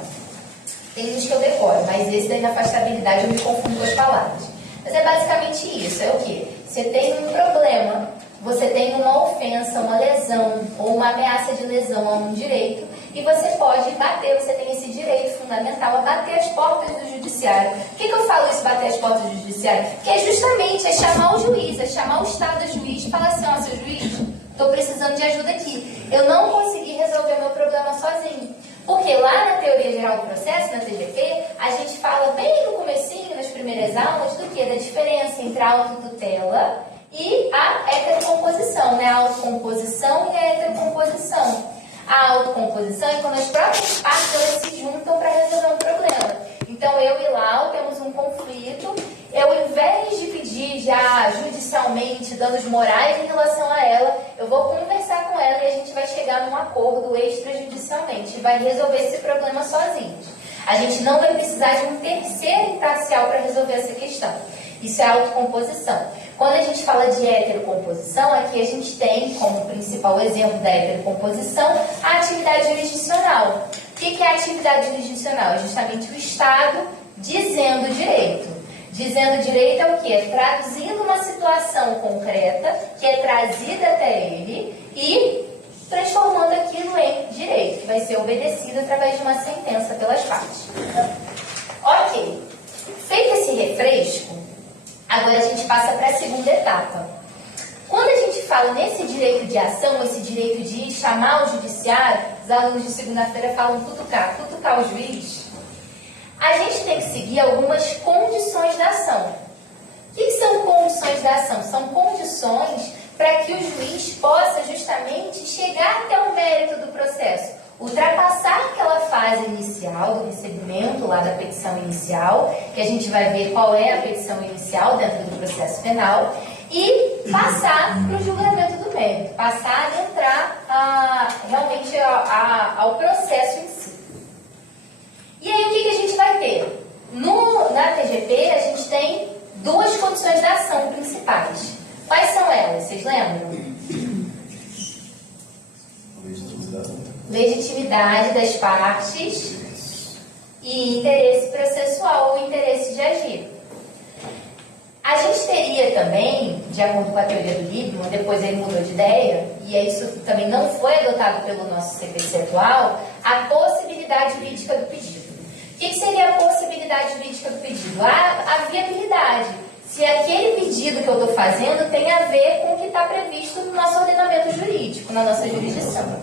Tem uns que eu decoro, mas esse da inafastabilidade eu me confundo com as palavras. Mas é basicamente isso, é o quê? Você tem um problema, você tem uma ofensa, uma lesão ou uma ameaça de lesão a um direito e você pode bater, você tem esse direito fundamental a bater as portas do judiciário. Por que eu falo isso, bater as portas do judiciário? Que é justamente chamar o juiz, chamar o Estado juiz e falar assim, ó, seu juiz, estou precisando de ajuda aqui. Eu não consegui resolver meu problema sozinho. Porque lá na Teoria Geral do Processo, na TGP, a gente fala bem no comecinho, nas primeiras aulas, do que? Da diferença entre a autotutela e a heterocomposição, né? A autocomposição e a heterocomposição. A autocomposição é quando as próprias partes elas se juntam para resolver um problema. Então, eu e Lau temos um conflito. Eu, ao invés de pedir já judicialmente danos morais em relação a ela, eu vou conversar com ela e a gente vai chegar num acordo extrajudicialmente e vai resolver esse problema sozinhos. A gente não vai precisar de um terceiro imparcial para resolver essa questão. Isso é autocomposição. Quando a gente fala de heterocomposição, aqui a gente tem como principal exemplo da heterocomposição a atividade jurisdicional. O que é a atividade jurisdicional? É justamente o Estado dizendo direito. Dizendo direito é o quê? É traduzindo uma situação concreta que é trazida até ele e transformando aquilo em direito, que vai ser obedecido através de uma sentença pelas partes. Ok. Feito esse refresco, agora a gente passa para a segunda etapa. Quando a gente fala nesse direito de ação, esse direito de chamar o judiciário, os alunos de segunda-feira falam cutucar o juiz, a gente tem que seguir algumas condições da ação. O que são condições da ação? São condições para que o juiz possa justamente chegar até o mérito do processo, ultrapassar aquela fase inicial do recebimento lá da petição inicial, que a gente vai ver qual é a petição inicial dentro do processo penal, e passar para o julgamento do mérito, passar a entrar realmente ao processo em si. E aí o que a gente vai ter? Na TGP a gente tem duas condições da ação principais. Quais são elas? Vocês lembram? Legitimidade das partes e interesse processual ou interesse de agir. A gente teria também, de acordo com a teoria do Liebman, depois ele mudou de ideia, e isso também não foi adotado pelo nosso CPC atual, a possibilidade jurídica do pedido. O que seria a possibilidade jurídica do pedido? A viabilidade. Se aquele pedido que eu estou fazendo tem a ver com o que está previsto no nosso ordenamento jurídico, na nossa jurisdição.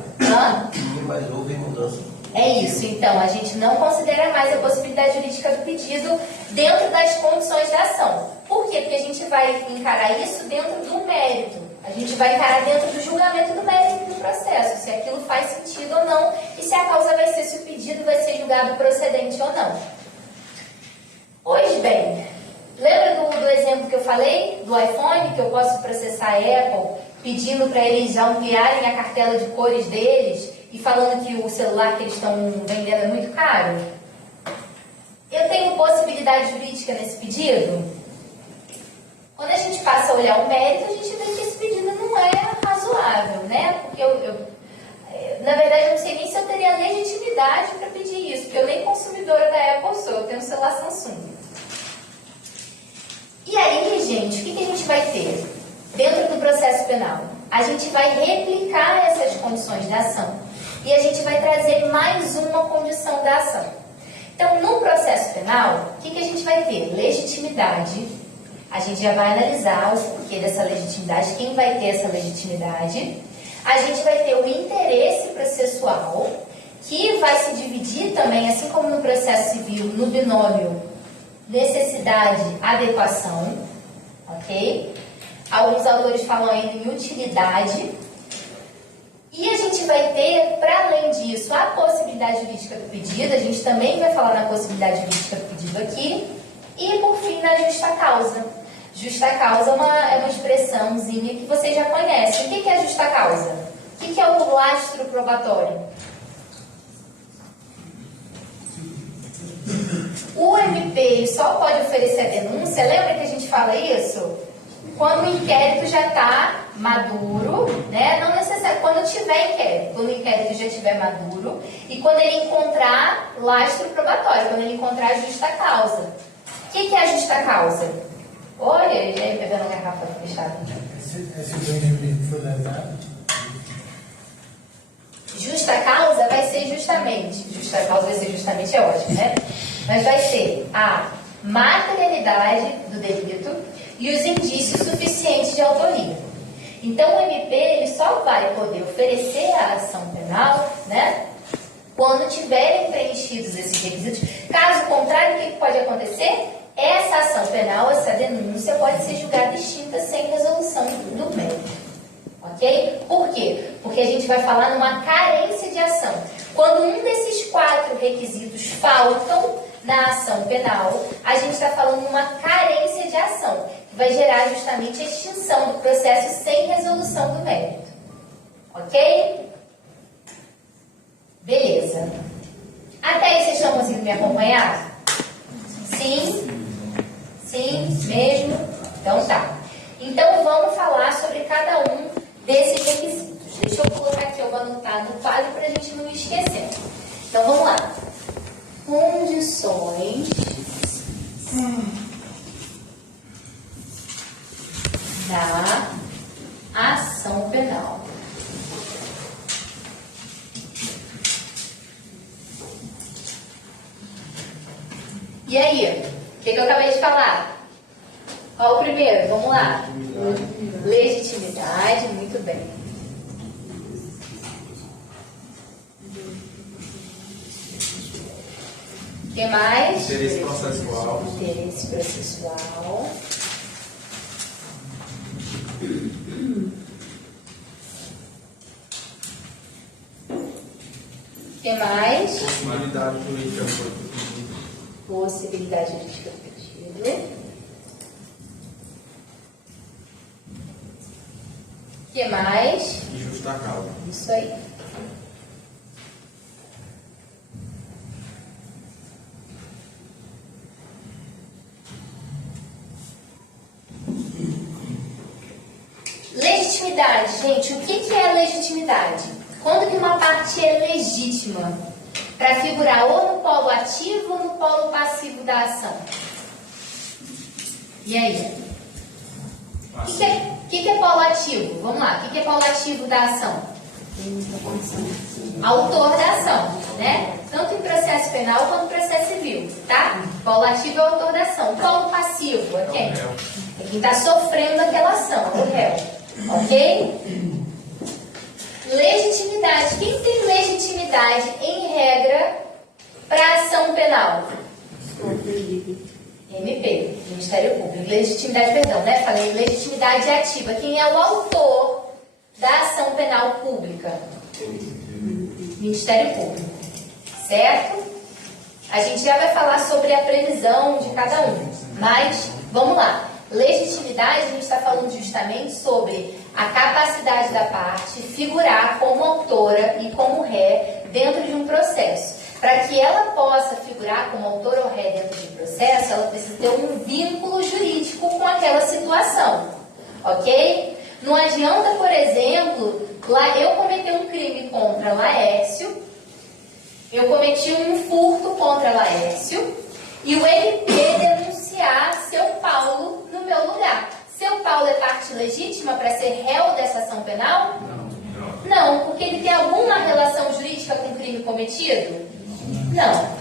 Mas houve mudança. É isso. Então, a gente não considera mais a possibilidade jurídica do pedido dentro das condições da ação. Por quê? Porque a gente vai encarar isso dentro do mérito. A gente vai encarar dentro do julgamento do mérito do processo, se aquilo faz sentido ou não, e se a causa vai ser, se o pedido vai ser julgado procedente ou não. Pois bem, lembra do exemplo que eu falei, do iPhone, que eu posso processar a Apple, pedindo para eles ampliarem a cartela de cores deles e falando que o celular que eles estão vendendo é muito caro? Eu tenho possibilidade jurídica nesse pedido? Quando a gente passa a olhar o mérito, a gente vê que esse pedido não é razoável, né? Porque na verdade, eu não sei nem se eu teria legitimidade para pedir isso, porque eu nem consumidora da Apple sou, eu tenho um celular Samsung. E aí, gente, o que a gente vai ter dentro do processo penal? A gente vai replicar essas condições da ação e a gente vai trazer mais uma condição da ação. Então, no processo penal, o que a gente vai ter? Legitimidade. A gente já vai analisar o porquê dessa legitimidade, quem vai ter essa legitimidade. A gente vai ter o interesse processual, que vai se dividir também, assim como no processo civil, no binômio necessidade-adequação, ok? Alguns autores falam ainda em utilidade. E a gente vai ter, para além disso, a possibilidade jurídica do pedido. A gente também vai falar na possibilidade jurídica do pedido aqui. E, por fim, na justa causa. Justa causa é uma expressãozinha que vocês já conhecem. O que é justa causa? O que é o lastro probatório? O MP só pode oferecer a denúncia, lembra que a gente fala isso? Quando o inquérito já está maduro, né? Não necessariamente, quando tiver inquérito, quando o inquérito já estiver maduro e quando ele encontrar lastro probatório, quando ele encontrar a justa causa. O que é a justa causa? Olha, ele já ia pegando a garrafa fechada. Esse jurídico foi levado? Justa causa vai ser justamente, justa causa vai ser justamente, é ótimo, né? Mas vai ser a materialidade do delito e os indícios suficientes de autoria. Então, o MP ele só vai poder oferecer a ação penal, né, quando tiverem preenchidos esses requisitos. Caso contrário, o que pode acontecer? Essa ação penal, essa denúncia, pode ser julgada extinta sem resolução do mérito. Ok? Por quê? Porque a gente vai falar numa carência de ação. Quando um desses 4 requisitos faltam na ação penal, a gente está falando numa carência de ação, que vai gerar justamente a extinção do processo sem resolução do mérito. Ok? Beleza. Até aí vocês estão conseguindo me acompanhar? Sim? Sim? Mesmo? Então tá. Então vamos falar sobre cada um desses requisitos. Deixa eu colocar aqui, eu vou anotar no quadro para a gente não esquecer. Então vamos lá. Condições da ação penal. E aí? O que eu acabei de falar? Qual o primeiro? Vamos lá. Legitimidade, muito bem. O que mais? Interesse processual. Interesse processual. O que mais? Possibilidade jurídica do pedido. Possibilidade jurídica do pedido. O que mais? E justa causa. Isso aí. Legitimidade, gente. O que é legitimidade? Quando que uma parte é legítima? Para figurar ou no polo ativo ou no polo passivo da ação? E aí? O que é polo ativo? Vamos lá. O que é polo ativo da ação? Autor da ação, né? Tanto em processo penal quanto em processo civil, tá? Polo ativo é o autor da ação. Polo passivo é quem? É quem está sofrendo aquela ação, o réu. Ok? Legitimidade. Quem tem legitimidade, em regra, para ação penal? MP, Ministério Público. Legitimidade, perdão, né? Falei legitimidade ativa. Quem é o autor da ação penal pública? Ministério Público. Certo? A gente já vai falar sobre a previsão de cada um. Mas, vamos lá. Legitimidade, a gente está falando justamente sobre a capacidade da parte figurar como autora e como ré dentro de um processo. Para que ela possa figurar como autora ou ré dentro de um processo, ela precisa ter um vínculo jurídico com aquela situação, ok? Não adianta, por exemplo, lá eu cometi um crime contra Laércio, eu cometi um furto contra Laércio e o MP denunciar seu Paulo no meu lugar. Seu Paulo é parte legítima para ser réu dessa ação penal? Não, porque ele tem alguma relação jurídica com o crime cometido? Não.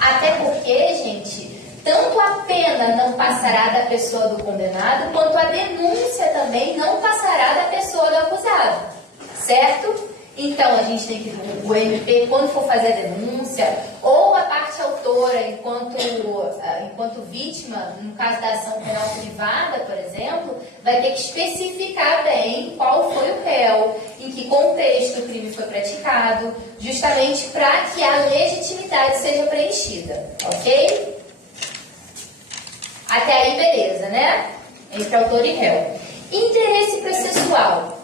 Até porque, gente, tanto a pena não passará da pessoa do condenado, quanto a denúncia também não passará da pessoa do acusado. Certo? Então, a gente tem que, o MP, quando for fazer a denúncia, ou a parte autora, enquanto vítima, no caso da ação penal privada, por exemplo, vai ter que especificar bem qual foi o réu, em que contexto o crime foi praticado, justamente para que a legitimidade seja preenchida, ok? Até aí, beleza, né? Entre autor e réu. Interesse processual.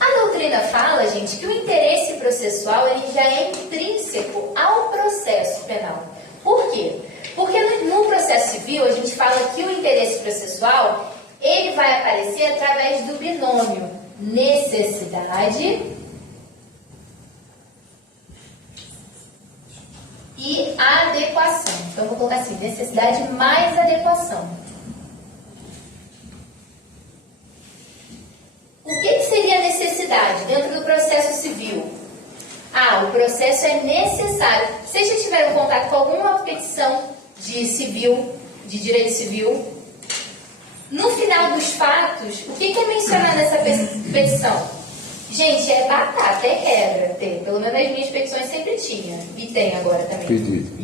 A doutrina fala, gente, que o interesse processual ele já é intrínseco ao processo penal. Por quê? Porque no processo civil a gente fala que o interesse processual ele vai aparecer através do binômio necessidade e adequação. Então eu vou colocar assim, necessidade mais adequação. O que seria necessidade dentro do processo civil? Ah, o processo é necessário. Vocês já tiveram contato com alguma petição de civil, de direito civil? No final dos fatos, o que é mencionado nessa petição? Gente, é batata, é regra. Tem. Pelo menos nas minhas petições sempre tinha. E tem agora também. Pedido.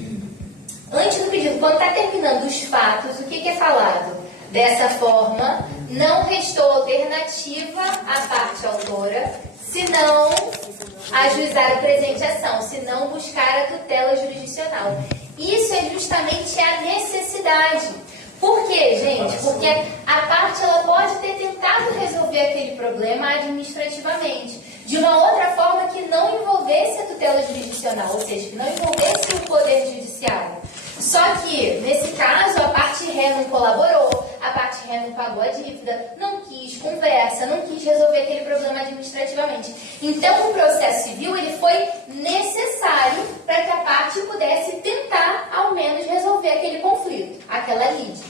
Antes do pedido, quando está terminando os fatos, o que é falado? Dessa forma, não restou alternativa à parte autora, senão ajuizar o presente ação, senão buscar a tutela jurisdicional. Isso é justamente a necessidade. Por quê, gente? Porque a parte ela pode ter tentado resolver aquele problema administrativamente, de uma outra forma que não envolvesse a tutela jurisdicional, ou seja, que não envolvesse o poder judiciário. Só que, nesse caso, a parte ré não colaborou, a parte ré não pagou a dívida, não quis conversa, não quis resolver aquele problema administrativamente. Então, o processo civil ele foi necessário para que a parte pudesse tentar, ao menos, resolver aquele conflito, aquela lide.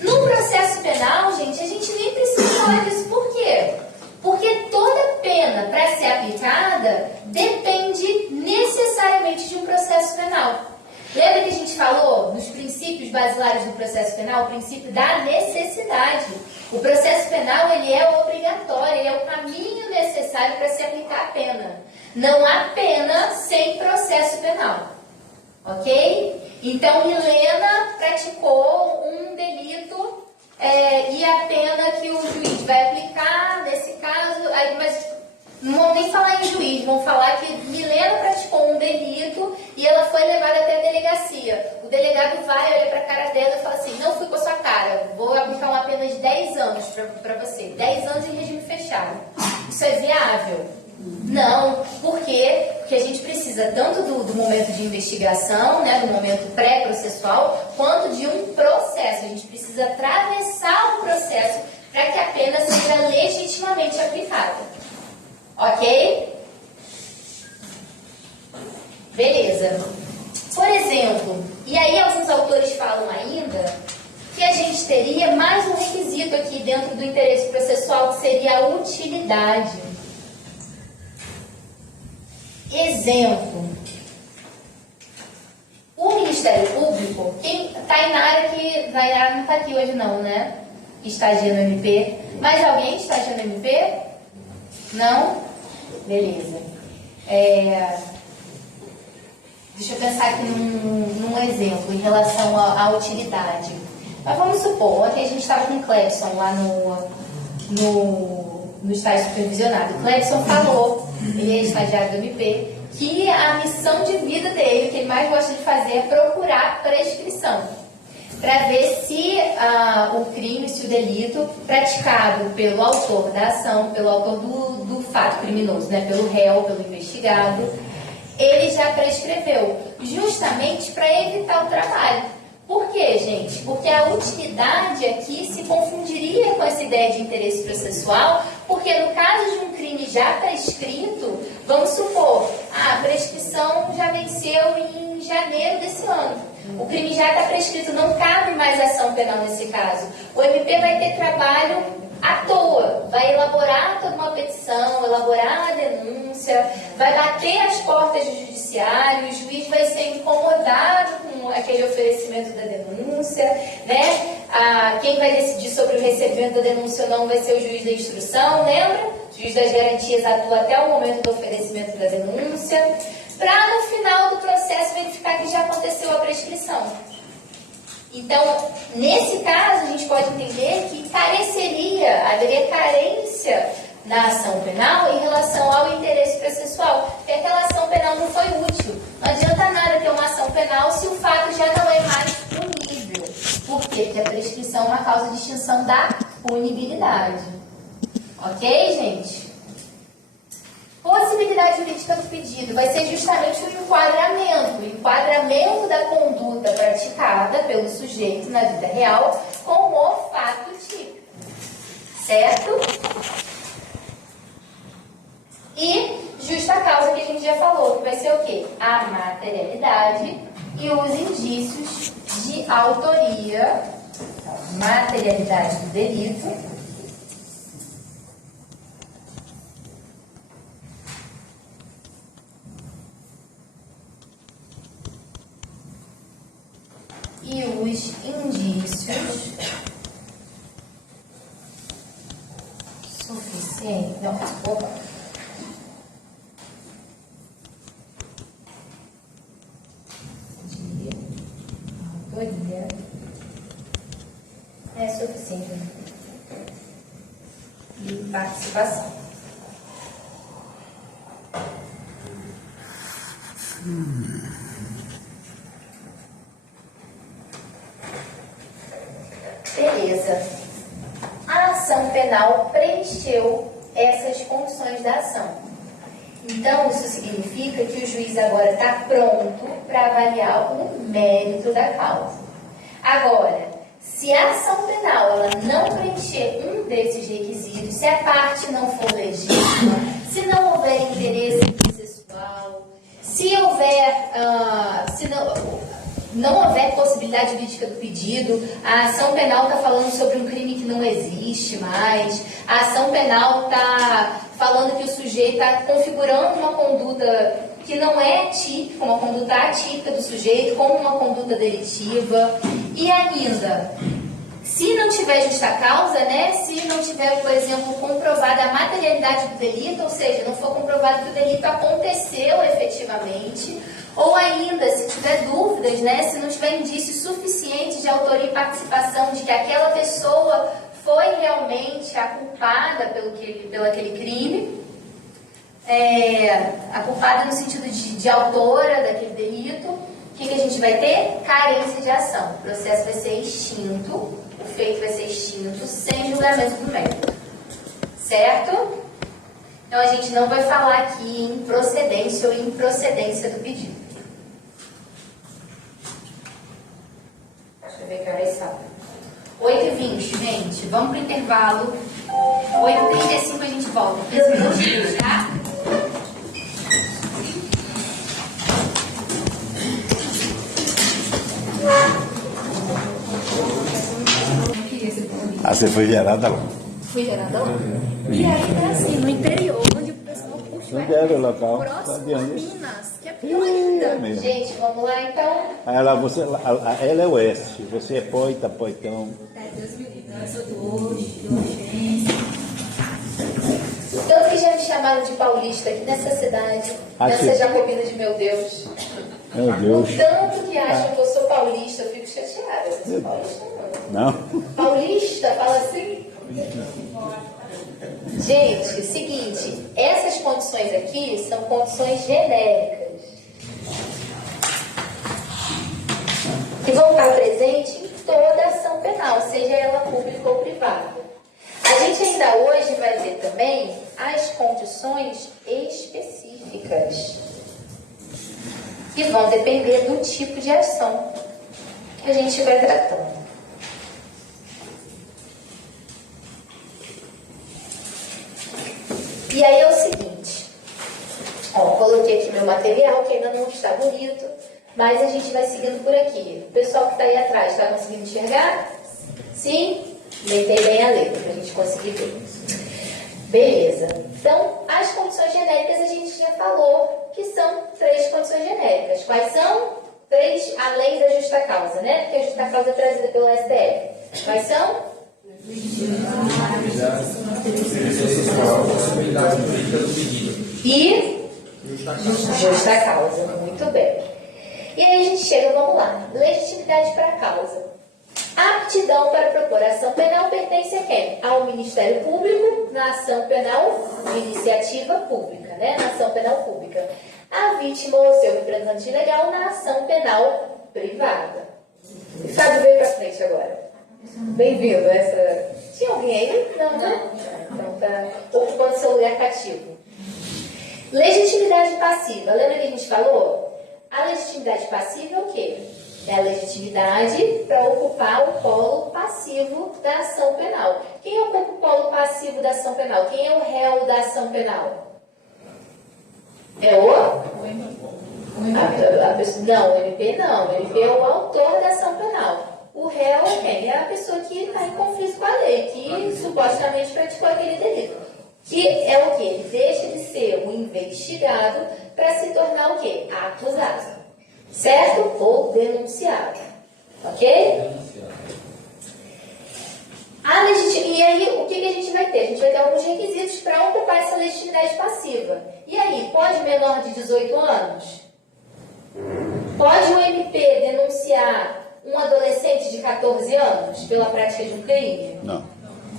No processo penal, gente, a gente nem precisa falar disso. Por quê? Porque toda pena, para ser aplicada, depende necessariamente de um processo penal. Lembra que a gente falou nos princípios basilares do processo penal, o princípio da necessidade? O processo penal ele é obrigatório, ele é o caminho necessário para se aplicar a pena. Não há pena sem processo penal. Ok? Então, Milena praticou um delito e a pena que o juiz vai aplicar, nesse caso, mas não vão nem falar em juiz, vão falar que Milena praticou um delito e ela foi levada até a delegacia. O delegado vai, olha para a cara dela e fala assim, não fui com a sua cara, vou aplicar uma pena de 10 anos para você. 10 anos em regime fechado. Isso é viável? Não. Por quê? Porque a gente precisa tanto do momento de investigação, né, do momento pré-processual, quanto de um processo. A gente precisa atravessar o processo para que a pena seja legitimamente aplicada. Ok? Beleza. Por exemplo, e aí alguns autores falam ainda que a gente teria mais um requisito aqui dentro do interesse processual, que seria a utilidade. Exemplo. O Ministério Público, Tainara não está aqui hoje não, né? Estagia no MP. Mais alguém estagia no MP? Não? Beleza. Deixa eu pensar aqui num exemplo em relação à utilidade. Mas vamos supor, ontem a gente estava com o Clebson lá no estágio supervisionado. O Clebson falou, ele é estagiário do MP, que a missão de vida dele, que ele mais gosta de fazer, é procurar prescrição. para ver se o crime, se o delito praticado pelo autor da ação, pelo autor do fato criminoso, né, pelo réu, pelo investigado, ele já prescreveu, justamente para evitar o trabalho. Por quê, gente? Porque a utilidade aqui se confundiria com essa ideia de interesse processual, porque no caso de um crime já prescrito, vamos supor, a prescrição já venceu em janeiro desse ano. O crime já está prescrito, não cabe mais ação penal nesse caso. O MP vai ter trabalho à toa, vai elaborar toda uma petição, elaborar a denúncia, vai bater as portas do judiciário, o juiz vai ser incomodado com aquele oferecimento da denúncia, né? Quem vai decidir sobre o recebimento da denúncia ou não vai ser o juiz da instrução, lembra? O juiz das garantias atua até o momento do oferecimento da denúncia, para no final do processo verificar que já aconteceu a prescrição. Então, nesse caso, a gente pode entender que haveria carência na ação penal em relação ao interesse processual, porque aquela ação penal não foi útil. Não adianta nada ter uma ação penal se o fato já não é mais punível. Por quê? Porque a prescrição é uma causa de extinção da punibilidade. Ok, gente? Possibilidade jurídica do pedido vai ser justamente o enquadramento da conduta praticada pelo sujeito na vida real com o fato típico, certo? E justa causa que a gente já falou, que vai ser o quê? A materialidade e os indícios de autoria, materialidade do delito, e os indícios suficientes. Não, opa. De autoria é suficiente. E participação. Beleza. A ação penal preencheu essas condições da ação. Então, isso significa que o juiz agora está pronto para avaliar o mérito da causa. Agora, se a ação penal ela não preencher um desses requisitos, se a parte não for legítima, se não houver interesse processual, se houver, não houver possibilidade jurídica do pedido, a ação penal está falando sobre um crime que não existe mais, a ação penal está falando que o sujeito está configurando uma conduta que não é típica, uma conduta atípica do sujeito, como uma conduta delitiva, e ainda, se não tiver justa causa, né, se não tiver, por exemplo, comprovada a materialidade do delito, ou seja, não for comprovado que o delito aconteceu efetivamente, ou ainda, se tiver dúvidas, né, se não tiver indícios suficientes de autoria e participação de que aquela pessoa foi realmente a culpada pelo aquele crime, a culpada no sentido de autora daquele delito, o que a gente vai ter? Carência de ação. O processo vai ser extinto, o feito vai ser extinto, sem julgamento do mérito. Certo? Então, a gente não vai falar aqui em procedência ou improcedência do pedido. Deixa eu ver que horas são. 8h20, gente. Vamos para o intervalo. 8h35 a gente volta. 15 minutinhos, tá? Você foi gerada lá? Fui gerada lá. E aí, né, assim, no interior, onde o pessoal puxa Onde era o local? próximo a Minas, que é pior ainda. Mesmo. Gente, vamos lá então. Ela é oeste, você é poitão. Deus me livre, eu sou do Oxense. Tanto que já me chamaram de paulista aqui nessa cidade, nessa Jacobina de meu Deus. Meu Deus. O tanto que acham que eu sou paulista, eu fico chateada. Eu sou paulista, não. Paulista, fala assim? Gente, seguinte, essas condições aqui são condições genéricas que vão estar presentes em todos também as condições específicas, que vão depender do tipo de ação que a gente vai tratando. E aí é o seguinte, ó, coloquei aqui meu material, que ainda não está bonito, mas a gente vai seguindo por aqui. O pessoal que está aí atrás, está conseguindo enxergar? Sim? Deitei bem a letra, para a gente conseguir ver. Beleza. Então, as condições genéricas a gente já falou que são 3 condições genéricas. Quais são? 3, além da justa causa, né? Porque a justa causa é trazida pelo STF. Quais são? E justa causa. Muito bem. E aí a gente chega, vamos lá. Legitimidade para a causa. A aptidão para propor ação penal pertence a quem? Ao Ministério Público, na ação penal de iniciativa pública, né? Na ação penal pública. A vítima ou seu representante legal na ação penal privada. E Fábio veio para frente agora. Bem-vindo a essa... Tinha alguém aí? Não, né? Então tá ocupando seu lugar cativo. Legitimidade passiva. Lembra que a gente falou? A legitimidade passiva é o quê? É a legitimidade para ocupar o polo passivo da ação penal. Quem ocupa o polo passivo da ação penal? Quem é o réu da ação penal? É o? Não, o MP não. O MP é o autor da ação penal. O réu é quem? É a pessoa que está em conflito com a lei, que supostamente praticou aquele delito. Que é o quê? Ele deixa de ser o investigado para se tornar o quê? Acusado. Certo? Ou denunciado. Ok? E aí, o que a gente vai ter? A gente vai ter alguns requisitos para ocupar essa legitimidade passiva. E aí, pode menor de 18 anos? Pode o MP denunciar um adolescente de 14 anos pela prática de um crime? Não.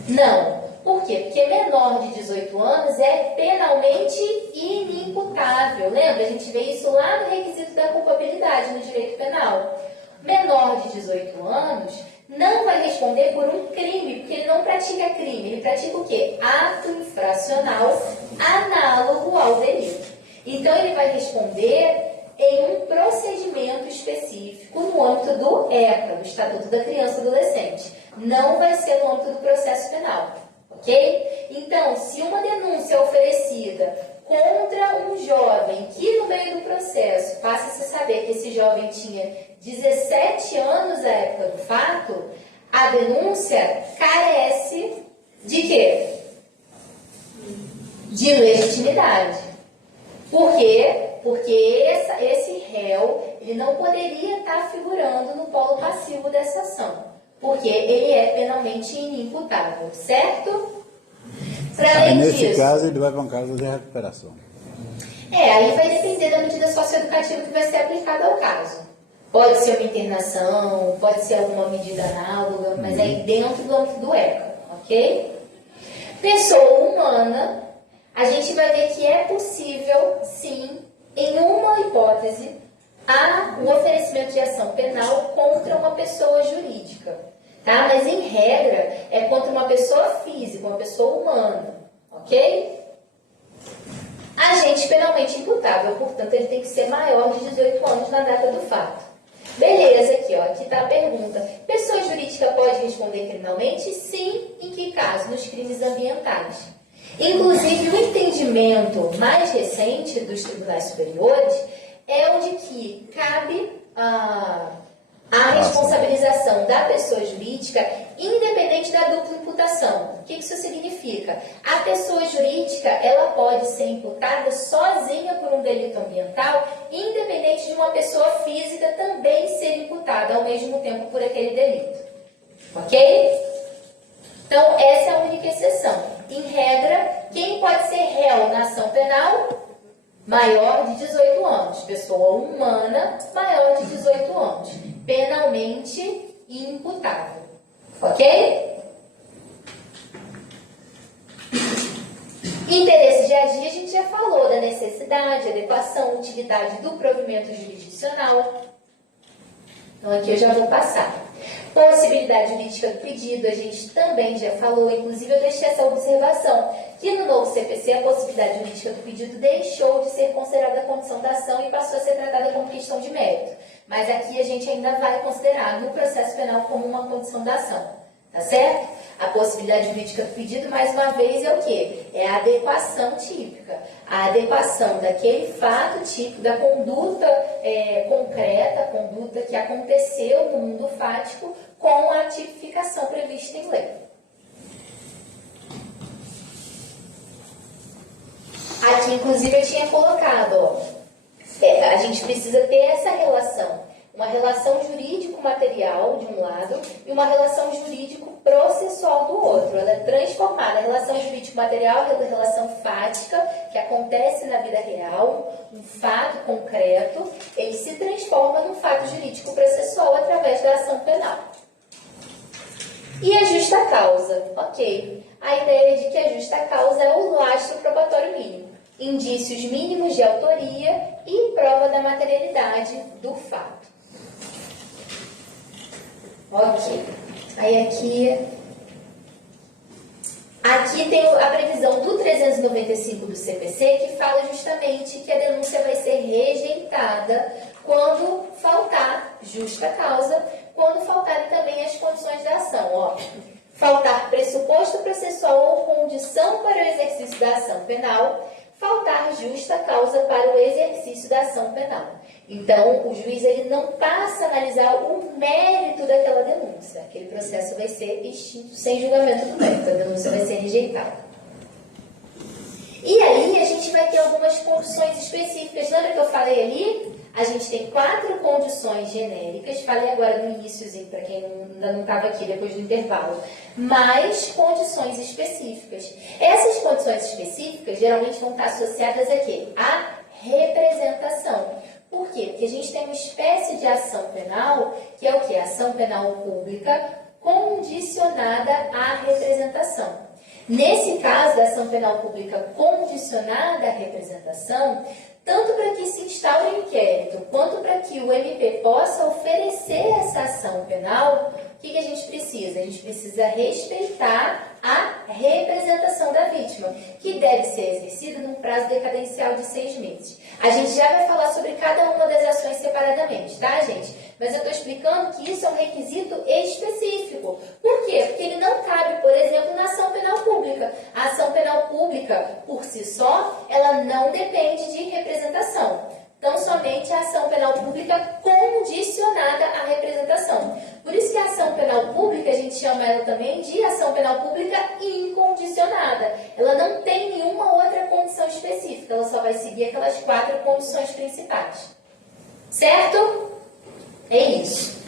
Não. Por quê? Porque menor de 18 anos é penalmente inimputável. Lembra? A gente vê isso lá no requisito da culpabilidade no direito penal. Menor de 18 anos não vai responder por um crime, porque ele não pratica crime. Ele pratica o quê? Ato infracional análogo ao delito. Então, ele vai responder em um procedimento específico no âmbito do ECA, do Estatuto da Criança e Adolescente. Não vai ser no âmbito do processo penal. Ok? Então, se uma denúncia é oferecida contra um jovem que no meio do processo passa-se a saber que esse jovem tinha 17 anos à época do fato, a denúncia carece de quê? De legitimidade. Por quê? Porque esse réu ele não poderia estar figurando no polo passivo dessa ação. Porque ele é penalmente inimputável, certo? Aí, nesse caso, ele vai para um caso de recuperação. Aí vai depender da medida socioeducativa que vai ser aplicada ao caso. Pode ser uma internação, pode ser alguma medida análoga, mas aí dentro do âmbito do ECA, ok? Pessoa humana, a gente vai ver que é possível, sim, em uma hipótese, o oferecimento de ação penal contra uma pessoa jurídica. Tá? Mas, em regra, é contra uma pessoa física, uma pessoa humana. Ok? Agente penalmente imputável, portanto, ele tem que ser maior de 18 anos na data do fato. Beleza, aqui, ó, aqui está a pergunta. Pessoa jurídica pode responder criminalmente? Sim. Em que caso? Nos crimes ambientais. Inclusive, o entendimento mais recente dos tribunais superiores é o de que cabe a responsabilização da pessoa jurídica independente da dupla imputação. O que isso significa? A pessoa jurídica ela pode ser imputada sozinha por um delito ambiental, independente de uma pessoa física também ser imputada ao mesmo tempo por aquele delito. Ok? Então, essa é a única exceção. Em regra, quem pode ser réu na ação penal? Maior de 18 anos. Pessoa humana, maior de 18 anos. Penalmente imputável. Ok? Interesse de agir, a gente já falou da necessidade, adequação, utilidade do provimento jurisdicional. Então, aqui eu já vou passar. Possibilidade jurídica do pedido, a gente também já falou, inclusive eu deixei essa observação, que no novo CPC a possibilidade jurídica do pedido deixou de ser considerada condição da ação e passou a ser tratada como questão de mérito. Mas aqui a gente ainda vai considerar no processo penal como uma condição da ação, tá certo? A possibilidade jurídica do pedido, mais uma vez, é o quê? É a adequação típica. A adequação daquele fato típico, da conduta concreta, a conduta que aconteceu no mundo fático, com a tipificação prevista em lei. Aqui, inclusive, eu tinha colocado, ó, a gente precisa ter essa relação. Uma relação jurídico-material de um lado e uma relação jurídico-processual do outro. Ela é transformada. A relação jurídico-material é a relação fática, que acontece na vida real, um fato concreto, ele se transforma num fato jurídico-processual através da ação penal. E a justa causa, ok. A ideia de que a justa causa é o lastro probatório mínimo, indícios mínimos de autoria e prova da materialidade do fato. Ok. Aí aqui tem a previsão do 395 do CPC, que fala justamente que a denúncia vai ser rejeitada quando faltar justa causa, quando faltarem também as condições da ação. Ó, faltar pressuposto processual ou condição para o exercício da ação penal, faltar justa causa para o exercício da ação penal. Então, o juiz ele não passa a analisar o mérito daquela denúncia. Aquele processo vai ser extinto sem julgamento do mérito, a denúncia vai ser rejeitada. E aí, a gente vai ter algumas condições específicas. Lembra que eu falei ali? A gente tem 4 condições genéricas. Falei agora no iniciozinho, para quem ainda não estava aqui depois do intervalo. Mais condições específicas. Essas condições específicas geralmente vão estar associadas a quê? A representação. Por quê? Porque a gente tem uma espécie de ação penal, que é o quê? Ação penal pública condicionada à representação. Nesse caso da ação penal pública condicionada à representação, tanto para que se instaure o inquérito, quanto para que o MP possa oferecer essa ação penal, o que a gente precisa? A gente precisa respeitar a representação da vítima, que deve ser exercida num prazo decadencial de 6 meses. A gente já vai falar sobre cada uma das ações separadamente, tá, gente? Mas eu estou explicando que isso é um requisito específico. Por quê? Porque ele não cabe, por exemplo, na ação penal pública. A ação penal pública, por si só, ela não depende de representação. Então, somente a ação penal pública condicionada à representação. Por isso que a ação penal pública, a gente chama ela também de ação penal pública incondicionada. Ela não tem nenhuma outra condição específica, ela só vai seguir aquelas 4 condições principais. Certo? É isso.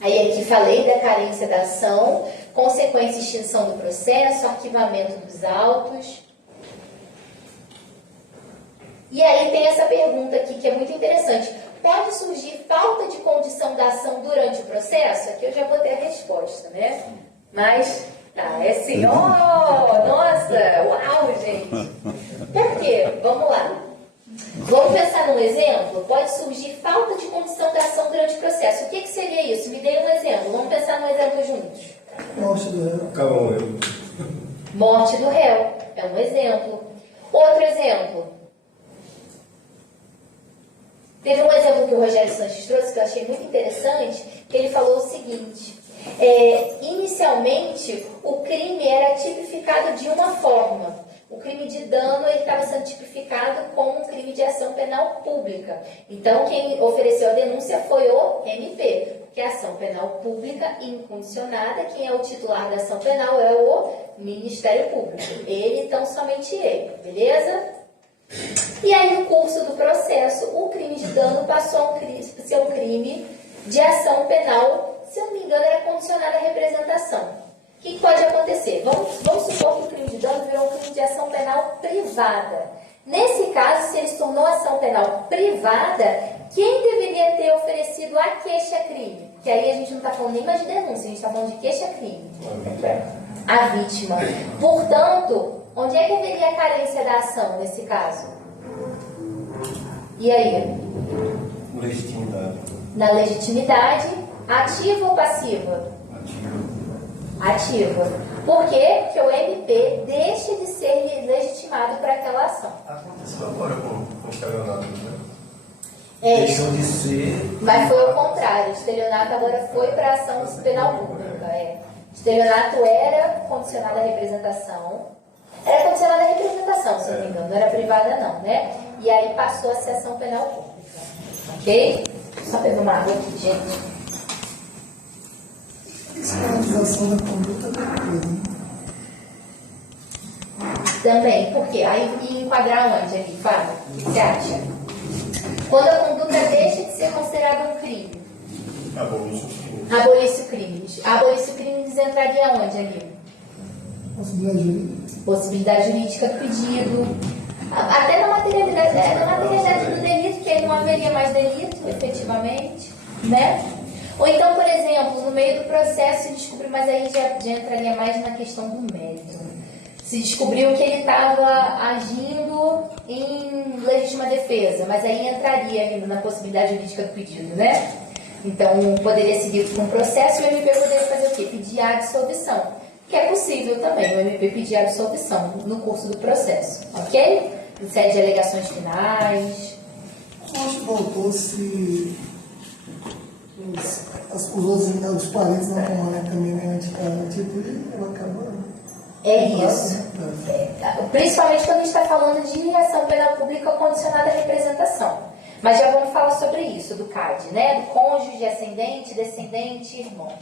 Aí aqui falei da carência da ação, consequência e extinção do processo, arquivamento dos autos. E aí tem essa pergunta aqui que é muito interessante. Pode surgir falta de condição da ação durante o processo? Aqui eu já botei a resposta, né? Mas, tá, é assim, nossa, uau, gente. Por quê? Vamos lá. Vamos pensar num exemplo? Pode surgir falta de condição da ação durante o processo. O que seria isso? Me dê um exemplo. Vamos pensar num exemplo juntos. Morte do réu. Acabou eu. Morte do réu. É um exemplo. Outro exemplo. Teve um exemplo que o Rogério Sanches trouxe, que eu achei muito interessante, que ele falou o seguinte. Inicialmente, o crime era tipificado de uma forma. O crime de dano estava sendo tipificado como um crime de ação penal pública. Então, quem ofereceu a denúncia foi o MP, que é a ação penal pública incondicionada. Quem é o titular da ação penal é o Ministério Público. Ele, então, somente ele. Beleza? E aí, no curso do processo, o crime de dano passou a ser um crime de ação penal, se eu não me engano, era condicionado à representação. O que pode acontecer? Vamos supor que o crime de dano virou um crime de ação penal privada. Nesse caso, se ele se tornou ação penal privada, quem deveria ter oferecido a queixa-crime? Que aí a gente não está falando nem mais de denúncia, a gente está falando de queixa-crime. A vítima. Portanto, onde é que haveria a carência da ação nesse caso? E aí? Legitimidade. Na legitimidade Ativa ou passiva? Ativa. Por quê? Porque o MP deixa de ser legitimado para aquela ação. Aconteceu agora com o estelionato, né? Deixou de ser. Mas foi o contrário. O estelionato agora foi para a ação penal pública. Estelionato era condicionado à representação. Era condicionado à representação, se eu não me engano. Não era privada, não, né? E aí passou a ser ação penal pública. Ok? Só pegar uma água aqui, gente. Despenalização da conduta da empresa, né? Também, porque aí ia enquadrar onde aqui, Fábio? O que você acha? Quando a conduta deixa de ser considerada um crime. Abolício crimes. Abolício crimes entraria onde ali? Possibilidade jurídica. Possibilidade jurídica do pedido. Até na materialidade do delito, que aí não haveria mais delito, efetivamente, né? Ou então, por exemplo, no meio do processo se descobriu, mas aí já entraria mais na questão do mérito. Se descobriu que ele estava agindo em legítima defesa, mas aí entraria ainda na possibilidade jurídica do pedido, né? Então, poderia seguir com o processo e o MP poderia fazer o quê? Pedir a absolvição, que é possível também o MP pedir a absolvição no curso do processo, ok? Em sede de alegações finais. Acho que voltou se os parentes não tomarem também medicamento, tipo, ela acabou. É isso. Principalmente quando a gente está falando de ação penal pública condicionada à representação. Mas já vamos falar sobre isso, do CAD, né? Do cônjuge, ascendente, descendente, irmão.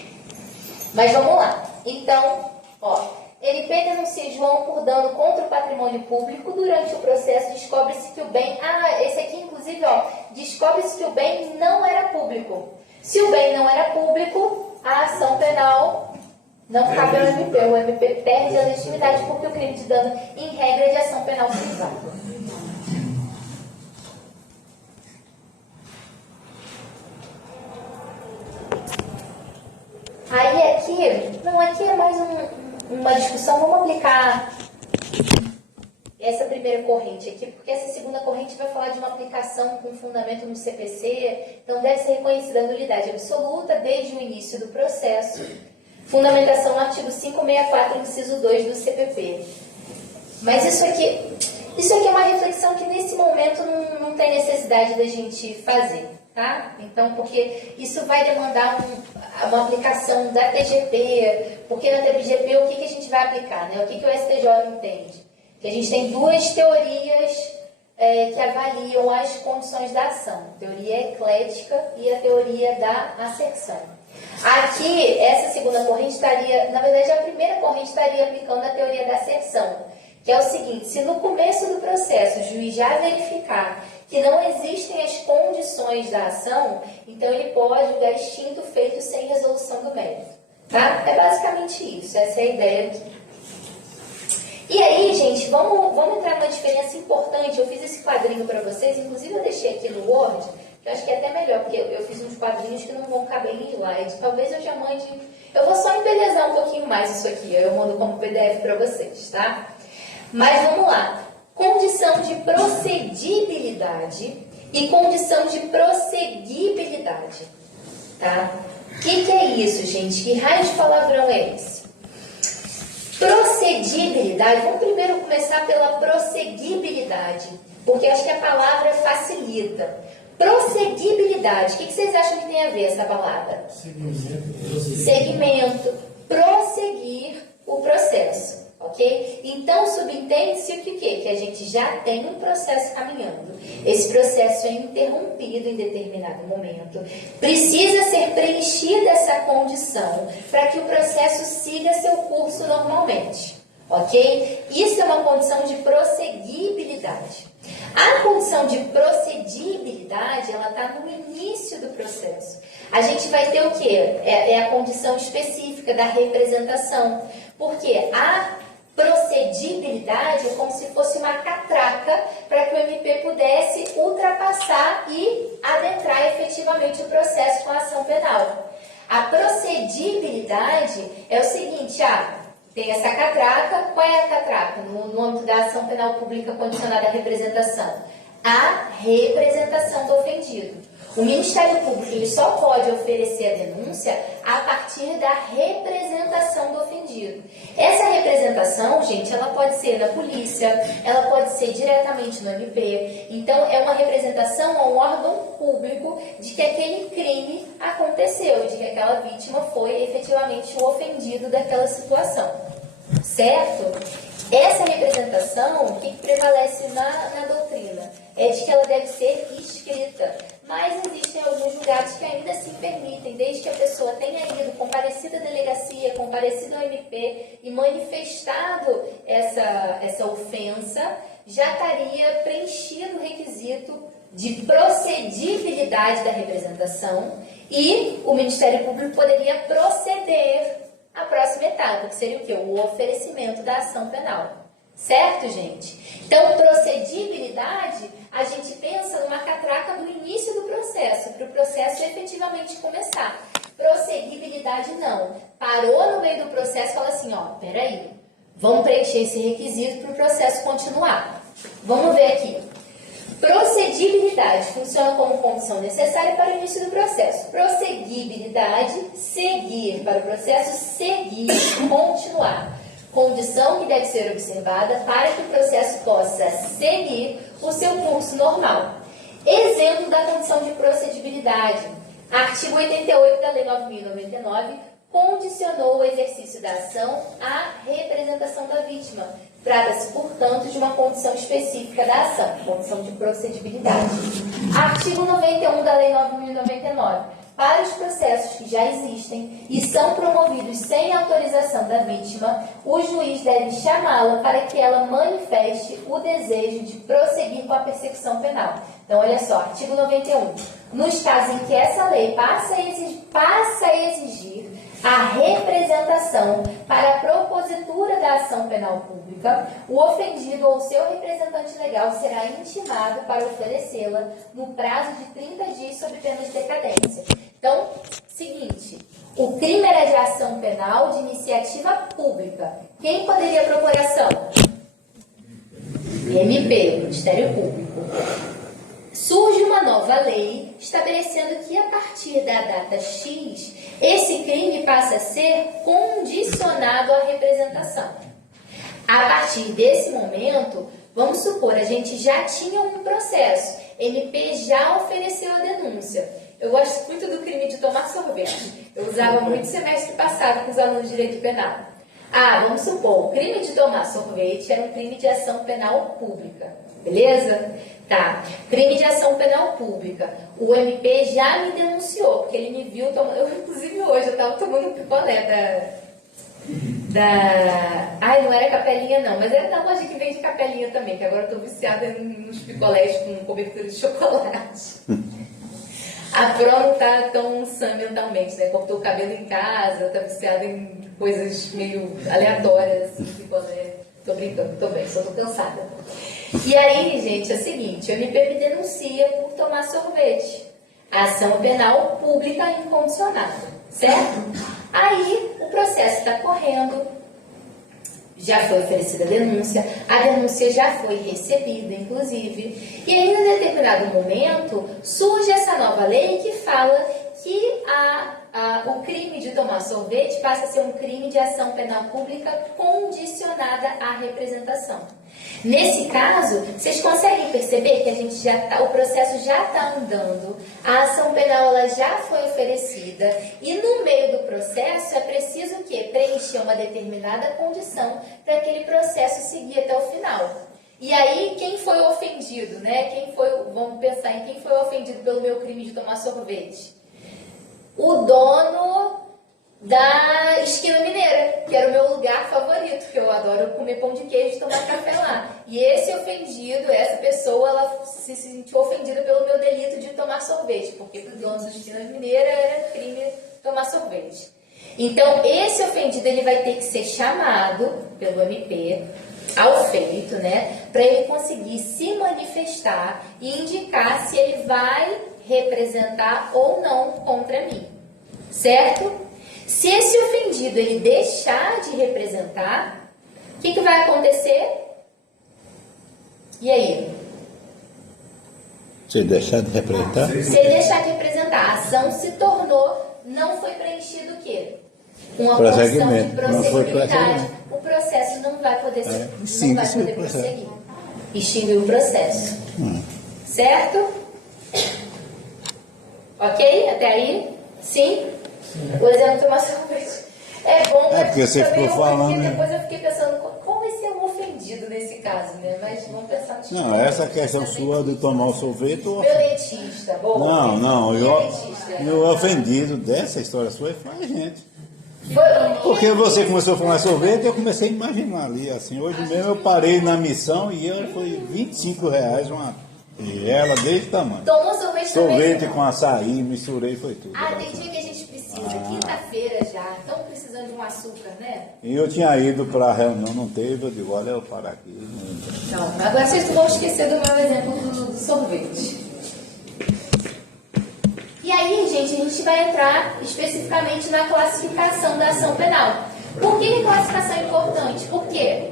Mas vamos lá. Então, MP denuncia João por dano contra o patrimônio público. Durante o processo descobre-se que o bem... esse aqui inclusive, descobre-se que o bem não era público. Se o bem não era público, a ação penal não cabe ao MP. O MP perde a legitimidade porque o crime de dano, em regra, é de ação penal privada. Aí aqui é mais uma discussão. Vamos aplicar essa primeira corrente aqui, porque essa segunda corrente vai falar de uma aplicação com fundamento no CPC, então deve ser reconhecida a nulidade absoluta desde o início do processo. Fundamentação no artigo 564, inciso 2 do CPP. Mas isso aqui é uma reflexão que nesse momento não tem necessidade da gente fazer, tá? Então, porque isso vai demandar uma aplicação da TGP, porque na TGP o que a gente vai aplicar, né? O que o STJ entende? Que a gente tem duas teorias que avaliam as condições da ação. A teoria eclética e a teoria da asserção. Aqui, essa segunda corrente estaria, na verdade, a primeira corrente estaria aplicando a teoria da asserção, que é o seguinte: se no começo do processo o juiz já verificar que não existem as condições da ação, então ele pode julgar extinto o feito sem resolução do mérito. Tá? É basicamente isso, essa é a ideia aqui. E aí, gente, vamos entrar numa diferença importante. Eu fiz esse quadrinho para vocês, inclusive eu deixei aqui no Word, que eu acho que é até melhor, porque eu fiz uns quadrinhos que não vão caber em slide. Talvez eu já mande... Eu vou só embelezar um pouquinho mais isso aqui, eu mando como PDF para vocês, tá? Mas vamos lá. Condição de procedibilidade e condição de prosseguibilidade, tá? O que é isso, gente? Que raio de palavrão é esse? Procedibilidade, vamos primeiro começar pela prosseguibilidade, porque eu acho que a palavra facilita. Prosseguibilidade, o que vocês acham que tem a ver essa palavra? Segmento. Prosseguir o processo, ok? Então, subentende-se o que? Que a gente já tem um processo caminhando. Esse processo é interrompido em determinado momento. Precisa ser preenchida essa condição para que o processo siga seu curso normalmente, ok? Isso é uma condição de prosseguibilidade. A condição de procedibilidade, ela está no início do processo. A gente vai ter o quê? É a condição específica da representação. Porque a procedibilidade é como se fosse uma catraca para que o MP pudesse ultrapassar e adentrar efetivamente o processo com a ação penal. A procedibilidade é o seguinte, tem essa catraca. Qual é a catraca? No âmbito da ação penal pública condicionada à representação. A representação do ofendido. O Ministério Público ele só pode oferecer a denúncia a partir da representação do ofendido. Essa representação, gente, ela pode ser na polícia, ela pode ser diretamente no MP. Então, é uma representação a um órgão público de que aquele crime aconteceu, de que aquela vítima foi efetivamente o ofendido daquela situação. Certo? Essa representação, o que prevalece na doutrina? É de que ela deve ser escrita. Mas existem alguns julgados que ainda assim permitem, desde que a pessoa tenha ido, comparecido à delegacia, comparecido ao MP e manifestado essa ofensa, já estaria preenchido o requisito de procedibilidade da representação e o Ministério Público poderia proceder à próxima etapa, que seria o quê? O oferecimento da ação penal. Certo, gente? Então, procedibilidade, a gente pensa numa catraca do início do processo, para o processo efetivamente começar. Procedibilidade, não. Parou no meio do processo e fala assim, ó, peraí, vamos preencher esse requisito para o processo continuar. Vamos ver aqui. Procedibilidade funciona como condição necessária para o início do processo. Prosseguibilidade, seguir para o processo, seguir, continuar. Condição que deve ser observada para que o processo possa seguir o seu curso normal. Exemplo da condição de procedibilidade. Artigo 88 da Lei 9.099 condicionou o exercício da ação à representação da vítima. Trata-se, portanto, de uma condição específica da ação, condição de procedibilidade. Artigo 91 da Lei 9.099. Para os processos que já existem e são promovidos sem autorização da vítima, o juiz deve chamá-la para que ela manifeste o desejo de prosseguir com a persecução penal. Então, olha só, artigo 91. Nos casos em que essa lei passa a exigir a representação para a propositura da ação penal pública, o ofendido ou seu representante legal será intimado para oferecê-la no prazo de 30 dias sob pena de decadência. Então, seguinte, o crime era de ação penal de iniciativa pública. Quem poderia propor ação? MP, o Ministério Público. Surge uma nova lei estabelecendo que, a partir da data X, esse crime passa a ser condicionado à representação. A partir desse momento, vamos supor, a gente já tinha um processo, MP já ofereceu a denúncia. Eu gosto muito do crime de tomar sorvete. Eu usava muito semestre passado com os alunos de direito penal. Vamos supor, o crime de tomar sorvete era um crime de ação penal pública. Beleza? Tá. Crime de ação penal pública. O MP já me denunciou, porque ele me viu tomando... Eu, inclusive, hoje, eu estava tomando um picolé Ai, não era capelinha, não. Mas era da loja que vende capelinha também, que agora eu estou viciada nos picolés com cobertura de chocolate. A Pro não tá tão sã mentalmente, né? Cortou o cabelo em casa, tá viciada em coisas meio aleatórias, assim, picolé. Tô brincando, tô bem, só tô cansada. E aí, gente, é o seguinte, o MP me denuncia por tomar sorvete. Ação penal pública incondicionada, certo? Aí, o processo está correndo, já foi oferecida a denúncia já foi recebida, inclusive, e aí, em determinado momento, surge essa nova lei que fala que o crime de tomar sorvete passa a ser um crime de ação penal pública condicionada à representação. Nesse caso, vocês conseguem perceber que o processo já está andando, a ação penal ela já foi oferecida e no meio do processo é preciso o quê? Preencher uma determinada condição para aquele processo seguir até o final. E aí, quem foi o ofendido, né? Vamos pensar em quem foi ofendido pelo meu crime de tomar sorvete. O dono da Esquina Mineira, que era o meu lugar favorito, porque eu adoro comer pão de queijo e tomar café lá. E esse ofendido, essa pessoa, ela se sentiu ofendida pelo meu delito de tomar sorvete, porque para o dono da Esquina Mineira era crime tomar sorvete. Então, esse ofendido ele vai ter que ser chamado pelo MP ao feito, né, para ele conseguir se manifestar e indicar se ele vai representar ou não contra mim, certo? Se esse ofendido ele deixar de representar, o que vai acontecer? E aí? Se deixar de representar? Se ele deixar de representar, a ação se tornou, não foi preenchido o quê? Uma porção de Não foi procedibilidade. O processo não vai poder, Sim, não vai poder prosseguir. Extinguiu o processo. Certo? Ok? Até aí? Sim? O exemplo tomar sorvete. É bom, É porque você também ficou falando, né? depois eu fiquei pensando, qual vai ser um ofendido nesse caso, né? Mas vamos pensar no Não, essa questão sua de tomar o sorvete... Violetista, bom. Não, Violetista. e o ofendido dessa história sua foi a gente. Foi. Porque você começou a falar sorvete, eu comecei a imaginar ali, assim, hoje mesmo eu parei na missão e ela foi R$25, e ela desse tamanho. Tomou sorvete Sorvete também? com açaí, misturei, foi tudo. Tem dia que a gente precisa, quinta-feira já, estamos precisando de um açúcar, né? E eu tinha ido para a reunião, não teve, eu digo, olha, eu paro aqui. Não, agora vocês não vão esquecer do meu exemplo do sorvete. E aí, gente, a gente vai entrar especificamente na classificação da ação penal. Por que a classificação é importante? Por quê?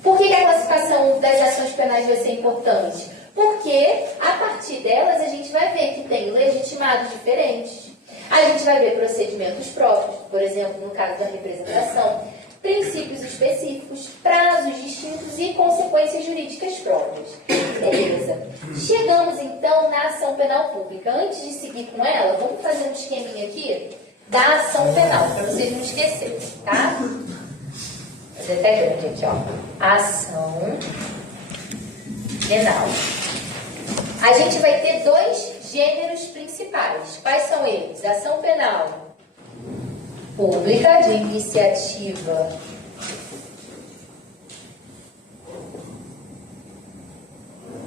Por que a classificação das ações penais vai ser importante? Porque, a partir delas, a gente vai ver que tem legitimados diferentes. A gente vai ver procedimentos próprios, por exemplo, no caso da representação, princípios específicos, prazos distintos e consequências jurídicas próprias. Beleza. Chegamos, então, na ação penal pública. Antes de seguir com ela, vamos fazer um esqueminha aqui da ação penal, para vocês não esquecerem, tá? Vou fazer até grande aqui, ó. Ação penal. A gente vai ter dois gêneros principais. Quais são eles? Ação penal pública, de iniciativa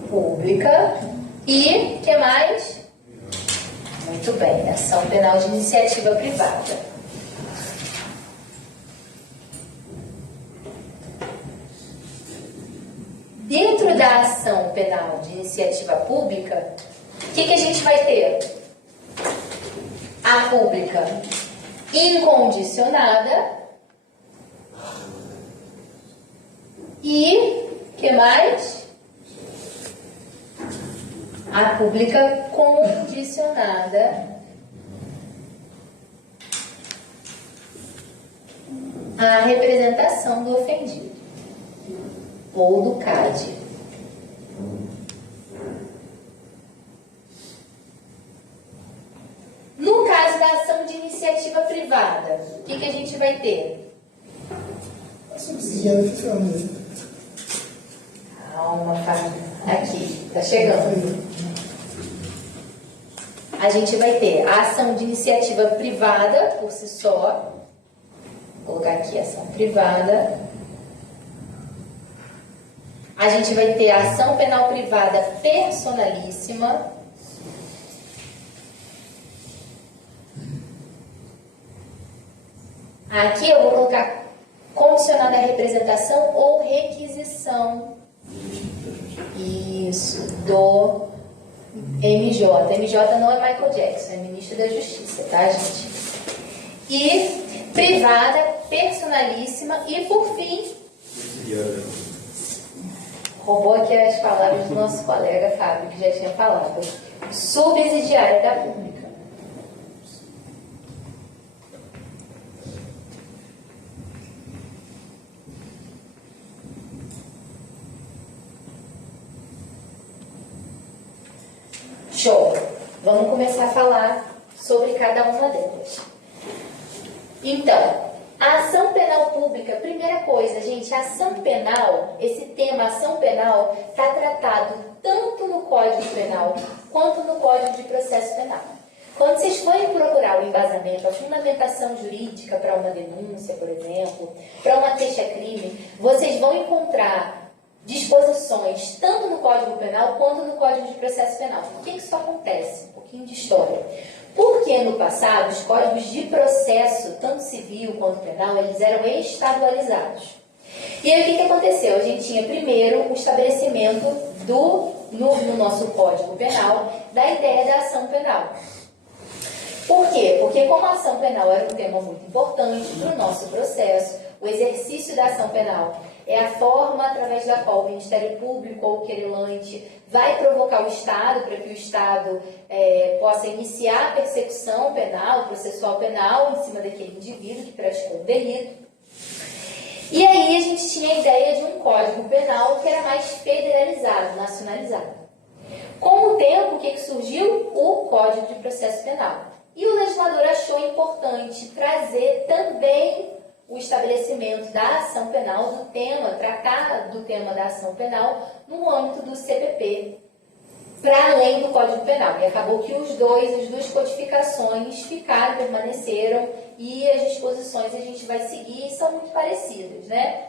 pública e, que mais? Muito bem, ação penal de iniciativa privada. Dentro da ação penal de iniciativa pública, o que a gente vai ter? A pública incondicionada e, que mais? A pública condicionada à representação do ofendido ou do CAD. No caso da ação de iniciativa privada, o que a gente vai ter? Subsidiário fiscal, né? Calma, aqui, tá chegando. A gente vai ter a ação de iniciativa privada por si só. Vou colocar aqui ação privada. A gente vai ter a ação penal privada personalíssima. Aqui eu vou colocar condicionada à representação ou requisição. Isso, do MJ. MJ não é Michael Jackson, é ministro da Justiça, tá, gente? E privada, personalíssima e, por fim, roubou aqui as palavras do nosso colega Fábio, que já tinha falado, subsidiária da pública. Show! Vamos começar a falar sobre cada uma delas. Então, a ação penal pública, primeira coisa, gente, a ação penal, esse tema ação penal, está tratado tanto no Código Penal quanto no Código de Processo Penal. Quando vocês forem procurar o embasamento, a fundamentação jurídica para uma denúncia, por exemplo, para uma queixa-crime, vocês vão encontrar disposições tanto no Código Penal quanto no Código de Processo Penal. Por que isso acontece? Um pouquinho de história. Porque no passado os códigos de processo, tanto civil quanto penal, eles eram estadualizados. E aí o que aconteceu? A gente tinha primeiro o estabelecimento no nosso Código Penal da ideia da ação penal. Por quê? Porque como a ação penal era um tema muito importante para o nosso processo, o exercício da ação penal é a forma através da qual o Ministério Público ou o querelante vai provocar o Estado para que o Estado possa iniciar a persecução penal, processual penal em cima daquele indivíduo que praticou o delito. E aí a gente tinha a ideia de um Código Penal que era mais federalizado, nacionalizado. Com o tempo, o que surgiu? O Código de Processo Penal. E o legislador achou importante trazer também o estabelecimento da ação penal, do tema, tratar do tema da ação penal no âmbito do CPP, para além do Código Penal. E acabou que as duas codificações permaneceram, e as disposições a gente vai seguir são muito parecidas, né?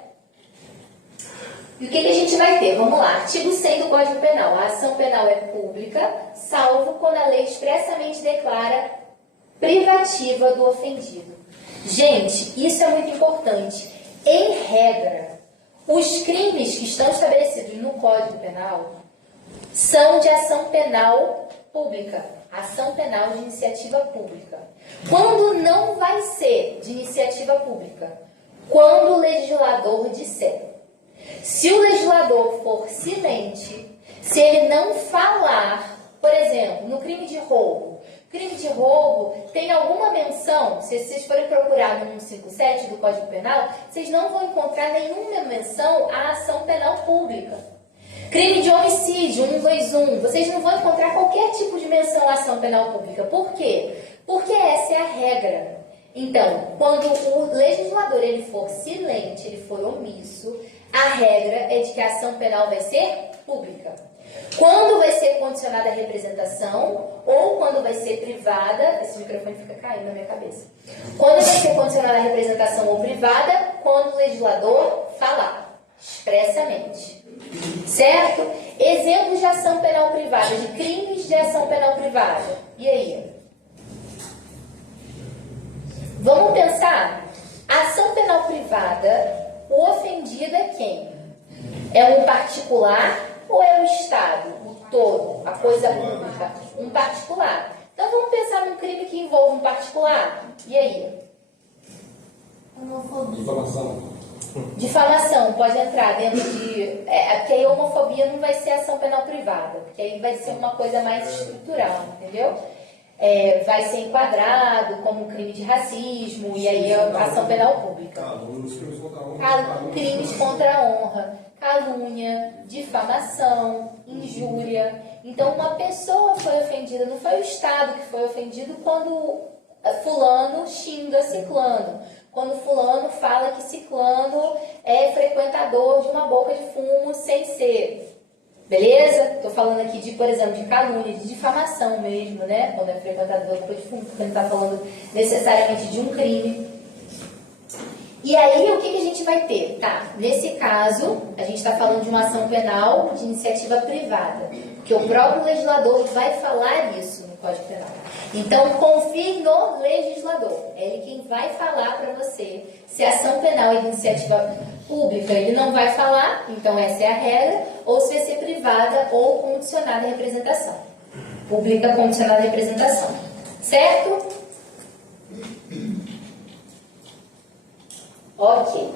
E o que a gente vai ter? Vamos lá. Artigo 100 do Código Penal. A ação penal é pública, salvo quando a lei expressamente declara privativa do ofendido. Gente, isso é muito importante. Em regra, os crimes que estão estabelecidos no Código Penal são de ação penal pública, ação penal de iniciativa pública. Quando não vai ser de iniciativa pública? Quando o legislador disser. Se o legislador for silente, se ele não falar, por exemplo, no crime de roubo, tem alguma menção, se vocês forem procurar no 157 do Código Penal, vocês não vão encontrar nenhuma menção à ação penal pública. Crime de homicídio, 121, vocês não vão encontrar qualquer tipo de menção à ação penal pública. Por quê? Porque essa é a regra. Então, quando o legislador ele for silente, ele for omisso, a regra é de que a ação penal vai ser pública. Quando vai ser condicionada à representação ou quando vai ser privada, esse microfone fica caindo na minha cabeça. Quando vai ser condicionada à representação ou privada, quando o legislador falar expressamente. Certo? Exemplos de ação penal privada, de crimes de ação penal privada. E aí? Vamos pensar? A ação penal privada, o ofendido é quem? É um particular ou é o Estado? O todo, a coisa pública? Um particular. Então vamos pensar num crime que envolve um particular. E aí? Homofobia. Difamação pode entrar dentro de... porque aí a homofobia não vai ser ação penal privada, porque aí vai ser uma coisa mais estrutural, entendeu? Vai ser enquadrado como crime de racismo, e aí é ação penal pública. Crimes contra a honra, calúnia, difamação, injúria. Então uma pessoa foi ofendida, não foi o Estado que foi ofendido quando fulano xinga ciclano. Quando fulano fala que ciclano é frequentador de uma boca de fumo sem ser. Beleza? Estou falando aqui de, por exemplo, de calúnia, de difamação mesmo, né? Quando é frequentador de boca de fumo, porque não está falando necessariamente de um crime. E aí, o que a gente vai ter? Tá, nesse caso, a gente está falando de uma ação penal de iniciativa privada, porque o próprio legislador vai falar isso no Código Penal. Então, confie no legislador. É ele quem vai falar para você se a ação penal é de iniciativa pública. Ele não vai falar, então essa é a regra, ou se vai ser privada ou condicionada à representação. Pública condicionada à representação. Certo? Ok.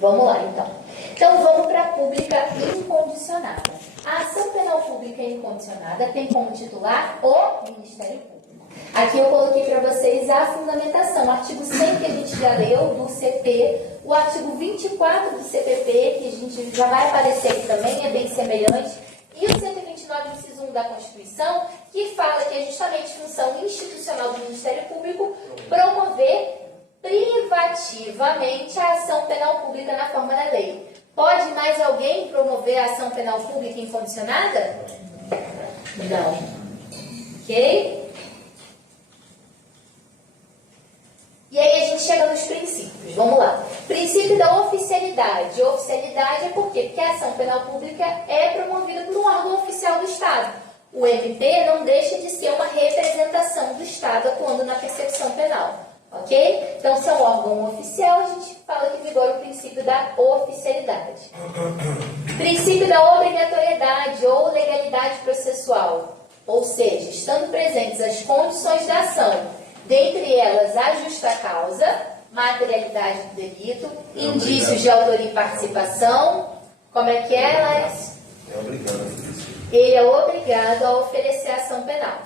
Vamos lá, então. Então, vamos para a pública incondicionada. A ação penal pública incondicionada tem como titular o Ministério Público. Aqui eu coloquei para vocês a fundamentação. O artigo 100 que a gente já leu do CP, o artigo 24 do CPP, que a gente já vai aparecer aqui também, é bem semelhante, e o 129, inciso 1 da Constituição, que fala que é justamente função institucional do Ministério Público promover privativamente a ação penal pública na forma da lei. Pode mais alguém promover a ação penal pública incondicionada? Não. Ok? E aí a gente chega nos princípios. Vamos lá. Princípio da oficialidade. Oficialidade é por quê? Porque a ação penal pública é promovida por um órgão oficial do Estado. O MP não deixa de ser uma representação do Estado atuando na persecução penal. Ok? Então, se é um órgão oficial, a gente fala que vigora o princípio da oficialidade. Princípio da obrigatoriedade ou legalidade processual, ou seja, estando presentes as condições da ação, dentre elas a justa causa, materialidade do delito, indícios de autoria e participação. Como é que é, Alex? É obrigado a fazer isso. Ele é obrigado a oferecer ação penal,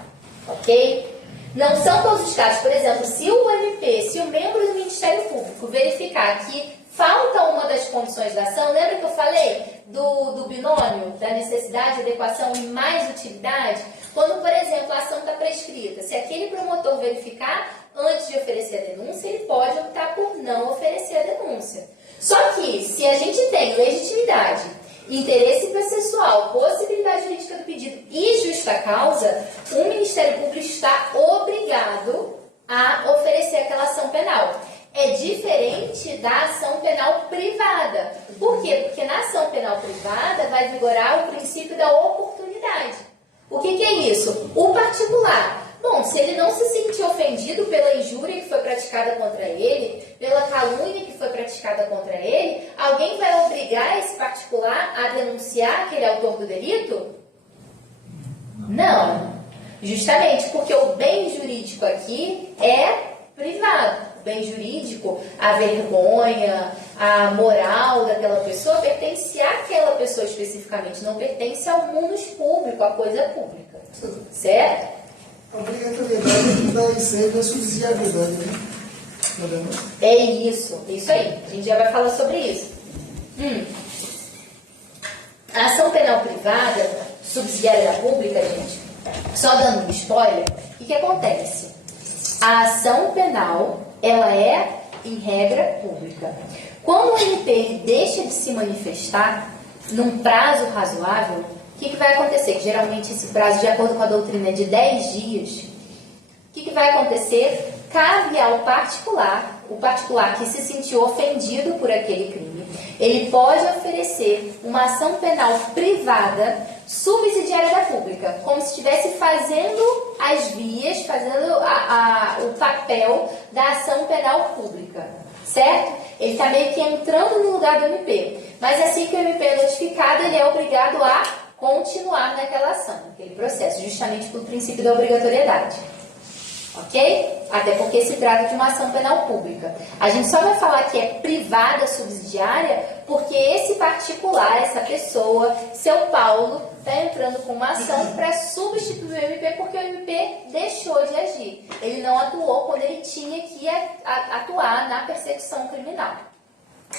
ok? Não são todos os casos. Por exemplo, se o MP, se o membro do Ministério Público verificar que falta uma das condições da ação, lembra que eu falei do binômio, da necessidade, adequação e mais utilidade? Quando, por exemplo, a ação está prescrita, se aquele promotor verificar antes de oferecer a denúncia, ele pode optar por não oferecer a denúncia. Só que, se a gente tem legitimidade, interesse processual, possibilidade jurídica do pedido e justa causa, o Ministério Público está obrigado a oferecer aquela ação penal. É diferente da ação penal privada. Por quê? Porque na ação penal privada vai vigorar o princípio da oportunidade. O que é isso? O particular. Bom, se ele não se sentir ofendido pela injúria que foi praticada contra ele, pela calúnia que foi praticada contra ele, alguém vai obrigar esse particular a denunciar aquele autor do delito? Não. Justamente porque o bem jurídico aqui é privado. O bem jurídico, a vergonha, a moral daquela pessoa pertence àquela pessoa especificamente, não pertence ao mundo público, à coisa pública. Certo? A obrigatoriedade da sempre a subsidiariedade, né? É isso aí. A gente já vai falar sobre isso. A ação penal privada, subsidiária da pública, gente, só dando um spoiler, o que acontece? A ação penal, ela é, em regra, pública. Quando o MP deixa de se manifestar num prazo razoável, o que vai acontecer? Que geralmente esse prazo, de acordo com a doutrina, é de 10 dias. O que vai acontecer? Cabe ao particular, o particular que se sentiu ofendido por aquele crime, ele pode oferecer uma ação penal privada subsidiária da pública, como se estivesse fazendo as vias, fazendo o papel da ação penal pública, certo? Ele está meio que entrando no lugar do MP, mas assim que o MP é notificado, ele é obrigado a continuar naquela ação, naquele processo, justamente pelo princípio da obrigatoriedade. Ok? Até porque se trata de uma ação penal pública. A gente só vai falar que é privada subsidiária porque esse particular, essa pessoa, seu Paulo, está entrando com uma ação para substituir o MP porque o MP deixou de agir. Ele não atuou quando ele tinha que atuar na persecução criminal.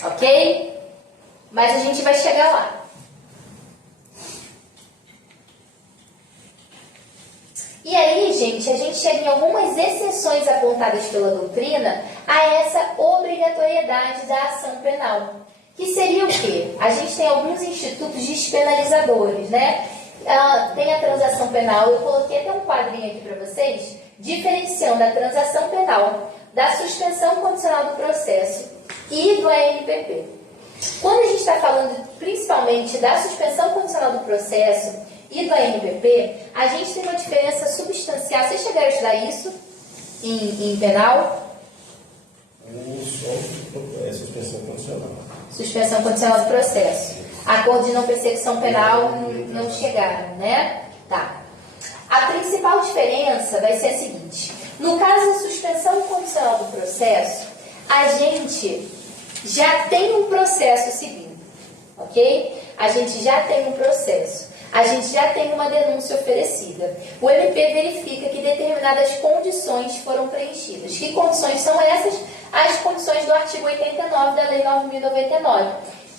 Ok? Mas a gente vai chegar lá. E aí, gente, a gente chega em algumas exceções apontadas pela doutrina a essa obrigatoriedade da ação penal. Que seria o quê? A gente tem alguns institutos despenalizadores, né? Tem a transação penal, eu coloquei até um quadrinho aqui para vocês, diferenciando a transação penal da suspensão condicional do processo e do ANPP. Quando a gente está falando principalmente da suspensão condicional do processo e do ANPP, a gente tem uma diferença substancial. Vocês chegaram a estudar isso em penal? É suspensão condicional. Suspensão condicional do processo. Acordo de não persecução penal não chegaram, né? Tá. A principal diferença vai ser a seguinte. No caso da suspensão condicional do processo, a gente já tem um processo seguindo, ok? A gente já tem um processo. A gente já tem uma denúncia oferecida. O MP verifica que determinadas condições foram preenchidas. Que condições são essas? As condições do artigo 89 da Lei 9.099.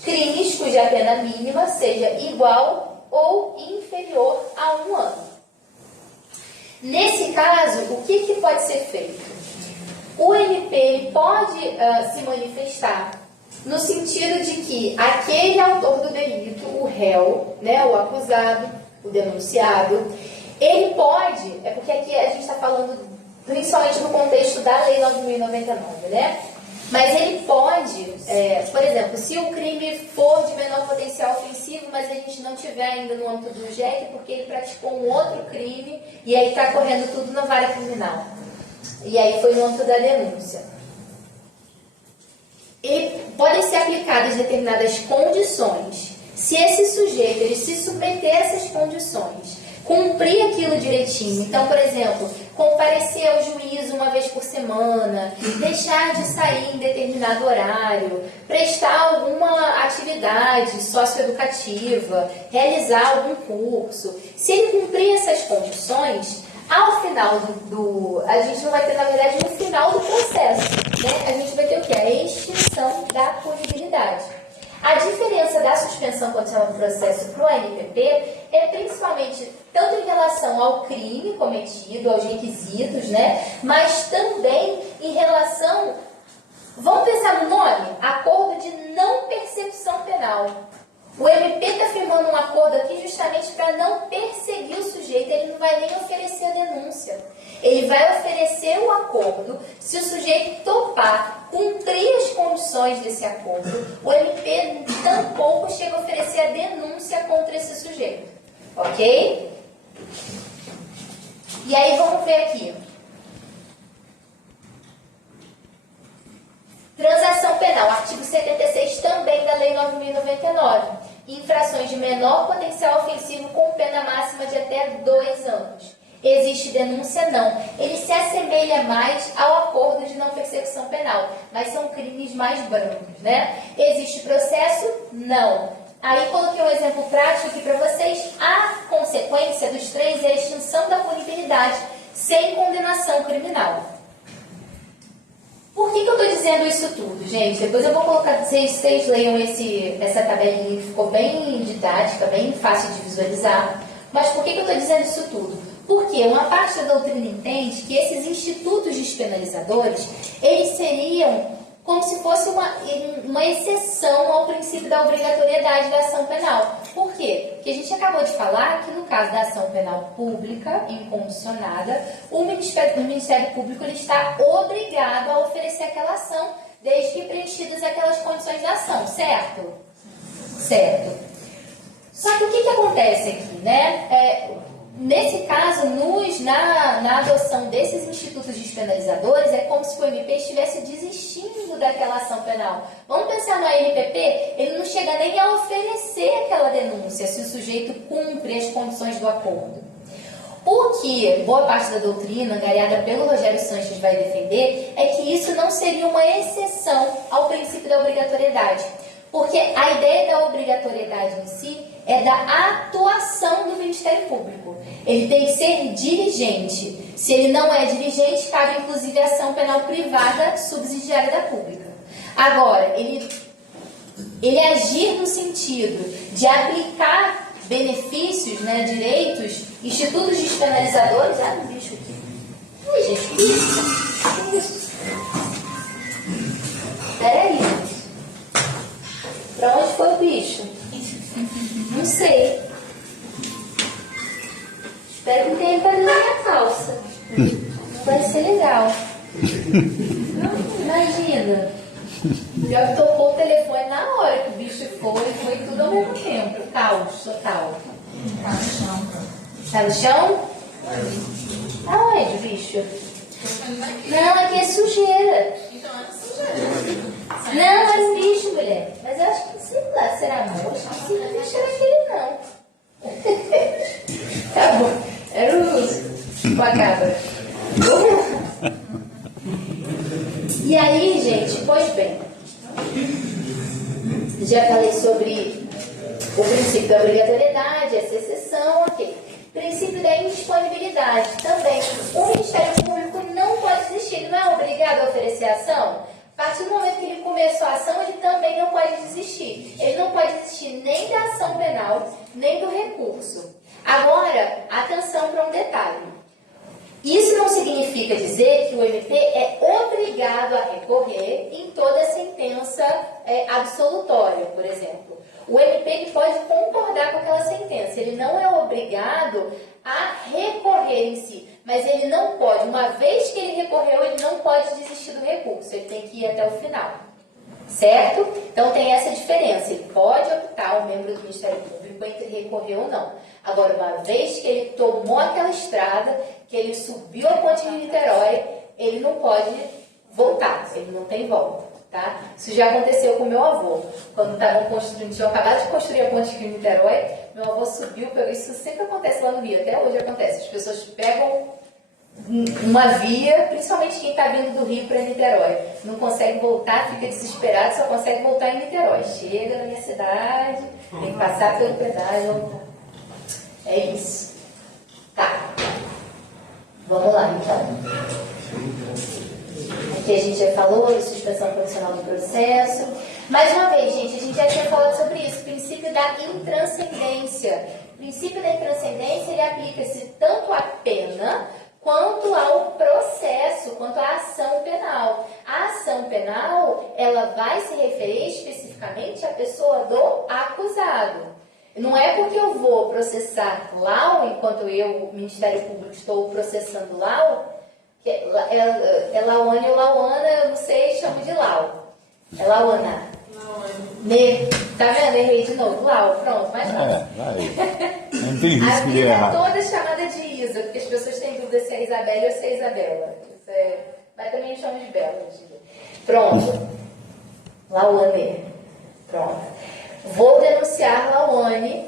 Crimes cuja pena mínima seja igual ou inferior a 1 ano. Nesse caso, o que pode ser feito? O MP ele pode se manifestar no sentido de que aquele autor do delito, o réu, né, o acusado, o denunciado, ele pode, é porque aqui a gente está falando principalmente no contexto da Lei 9.099, né? Mas ele pode, por exemplo, se o crime for de menor potencial ofensivo, mas a gente não tiver ainda no âmbito do JEC, porque ele praticou um outro crime e aí está correndo tudo na vara criminal. E aí foi no âmbito da denúncia. E podem ser aplicadas determinadas condições Se esse sujeito ele se submeter a essas condições, cumprir aquilo direitinho, então, por exemplo, comparecer ao juízo uma vez por semana, deixar de sair em determinado horário, prestar alguma atividade socioeducativa, realizar algum curso, se ele cumprir essas condições, ao final a gente não vai ter, na verdade, no final do processo, né? A gente vai ter o quê? A extinção da punibilidade. A diferença da suspensão condicional do processo para o ANPP é principalmente tanto em relação ao crime cometido, aos requisitos, né? Mas também em relação, vamos pensar no nome? Acordo de não persecução penal. O MP está firmando um acordo aqui justamente para não perseguir o sujeito, ele não vai nem oferecer a denúncia. Ele vai oferecer o acordo se o sujeito topar, cumprir as condições desse acordo. O MP tampouco chega a oferecer a denúncia contra esse sujeito. Ok? E aí vamos ver aqui. Transação penal, artigo 76 também da Lei 9.099. Infrações de menor potencial ofensivo com pena máxima de até 2 anos. Existe denúncia? Não. Ele se assemelha mais ao acordo de não persecução penal, mas são crimes mais brandos, né? Existe processo? Não. Aí coloquei um exemplo prático aqui para vocês. A consequência dos 3 é a extinção da punibilidade sem condenação criminal. Por que eu estou dizendo isso tudo, gente? Depois eu vou colocar, vocês leiam essa tabelinha que ficou bem didática, bem fácil de visualizar. Mas por que eu estou dizendo isso tudo? Porque uma parte da doutrina entende que esses institutos despenalizadores, eles seriam como se fosse uma exceção ao princípio da obrigatoriedade da ação penal. Por quê? Porque a gente acabou de falar que no caso da ação penal pública, incondicionada, o Ministério Público ele está obrigado a oferecer aquela ação, desde que preenchidas aquelas condições de ação, certo? Certo. Só que o que acontece aqui, né? Nesse caso, na adoção desses institutos despenalizadores, é como se o MP estivesse desistindo daquela ação penal. Vamos pensar no ANPP, ele não chega nem a oferecer aquela denúncia se o sujeito cumpre as condições do acordo. O que boa parte da doutrina, angariada pelo Rogério Sanches, vai defender é que isso não seria uma exceção ao princípio da obrigatoriedade. Porque a ideia da obrigatoriedade em si é da atuação do Ministério Público. Ele tem que ser dirigente. Se ele não é dirigente, cabe inclusive ação penal privada subsidiária da pública. Agora, ele agir no sentido de aplicar benefícios, né, direitos, institutos despenalizadores... Ah, um bicho aqui. Ai, gente, que isso? Peraí, gente. Pra onde foi o bicho? Não sei. Espero que não tenha caído na minha calça. Não vai ser legal. Não, imagina. Pior que tocou o telefone na hora que o bicho foi tudo ao mesmo tempo. Caos total. Tá no chão. Tá no chão? Aonde o bicho? Não, aqui é sujeira. Então é sujeira. Não, é um bicho, mulher. Mas eu acho que, sei lá, será moço? Não sei se era aquele, não. Tá bom. Era o cabra. E aí, gente, pois bem. Já falei sobre o princípio da obrigatoriedade, essa exceção, ok. Princípio da indisponibilidade também. O Ministério Público não pode desistir, ele não é obrigado a oferecer ação. A partir do momento que ele começou a ação, ele também não pode desistir. Ele não pode desistir nem da ação penal, nem do recurso. Agora, atenção para um detalhe. Isso não significa dizer que o MP é obrigado a recorrer em toda sentença absolutória, por exemplo. O MP ele pode concordar com aquela sentença, ele não é obrigado a recorrer em si, mas ele não pode, uma vez que ele recorreu, ele não pode desistir do recurso, ele tem que ir até o final, certo? Então tem essa diferença, ele pode optar, o membro do Ministério Público, entre recorrer ou não. Agora, uma vez que ele tomou aquela estrada, que ele subiu a ponte de Niterói, ele não pode voltar, ele não tem volta, tá? Isso já aconteceu com meu avô. Quando tinham acabado de construir a ponte de Niterói, meu avô subiu, isso sempre acontece lá no Rio, até hoje acontece. As pessoas pegam uma via, principalmente quem está vindo do Rio para Niterói, não consegue voltar, fica desesperado, só consegue voltar em Niterói. Chega na minha cidade, tem que passar pelo pedágio. É isso. Tá. Vamos lá, então. Aqui a gente já falou de suspensão condicional do processo. Mais uma vez, gente, a gente já tinha falado sobre isso. O princípio da intranscendência. O princípio da intranscendência, ele aplica-se tanto à pena quanto ao processo, quanto à ação penal. A ação penal, ela vai se referir especificamente à pessoa do acusado. Não é porque eu vou processar Lau, enquanto eu, Ministério Público, estou processando Lau, que é Lauane ou Lauana, eu não sei, chamo de Lau. É Lauana. Tá vendo? Errei de novo. Lau, pronto, mais fácil. Vai. Não tem risco A de vida é errar. toda chamada de Isa, porque as pessoas têm dúvida se é Isabelle ou se é Isabela. Mas também eu chamo de Bela. Pronto. Lauane. Pronto. Vou denunciar Lauane.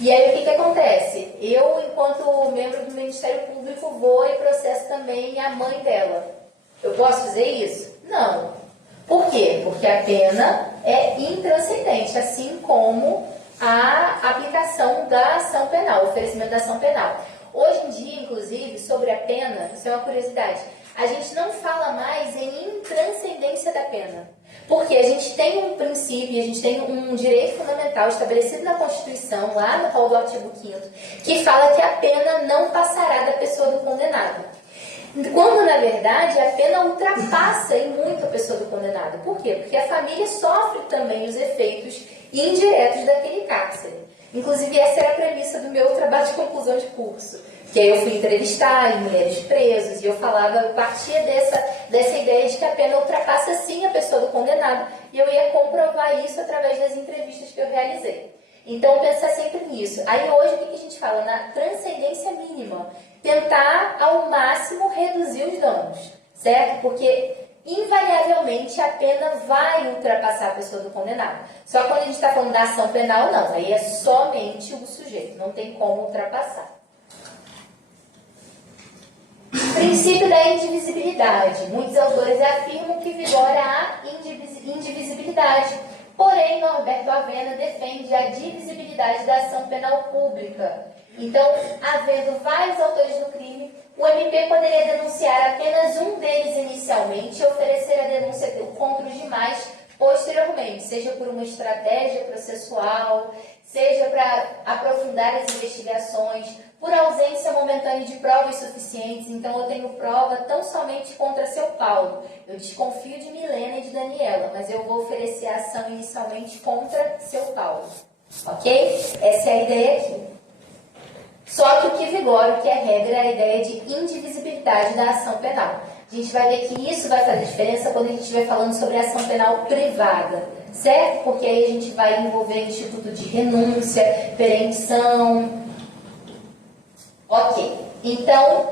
E aí o que acontece? Eu, enquanto membro do Ministério Público, vou e processo também a mãe dela. Eu posso fazer isso? Não. Por quê? Porque a pena é intranscendente, assim como a aplicação da ação penal, o oferecimento da ação penal. Hoje em dia, inclusive, sobre a pena, isso é uma curiosidade, a gente não fala mais em intranscendência da pena. Porque a gente tem um princípio, a gente tem um direito fundamental estabelecido na Constituição, lá no rol do artigo 5º, que fala que a pena não passará da pessoa do condenado. Quando, na verdade, a pena ultrapassa em muito a pessoa do condenado. Por quê? Porque a família sofre também os efeitos indiretos daquele cárcere. Inclusive, essa era a premissa do meu trabalho de conclusão de curso. Que aí eu fui entrevistar mulheres presas e eu partia dessa ideia de que a pena ultrapassa sim a pessoa do condenado. E eu ia comprovar isso através das entrevistas que eu realizei. Então, pensar sempre nisso. Aí hoje, o que a gente fala? Na transcendência mínima. Tentar, ao máximo, reduzir os danos, certo? Porque, invariavelmente, a pena vai ultrapassar a pessoa do condenado. Só quando a gente está falando da ação penal, não. Aí é somente o sujeito. Não tem como ultrapassar. Princípio da indivisibilidade. Muitos autores afirmam que vigora a indivisibilidade. Porém, Norberto Avena defende a divisibilidade da ação penal pública. Então, havendo vários autores do crime, o MP poderia denunciar apenas um deles inicialmente e oferecer a denúncia contra os demais posteriormente, seja por uma estratégia processual, seja para aprofundar as investigações, por ausência momentânea de provas suficientes. Então, eu tenho prova tão somente contra seu Paulo. Eu desconfio de Milena e de Daniela, mas eu vou oferecer a ação inicialmente contra seu Paulo. Ok? Essa é a ideia aqui. Só que o que vigora, o que é regra, é a ideia de indivisibilidade da ação penal. A gente vai ver que isso vai fazer diferença quando a gente estiver falando sobre a ação penal privada, certo? Porque aí a gente vai envolver instituto de renúncia, perenção. Ok. Então,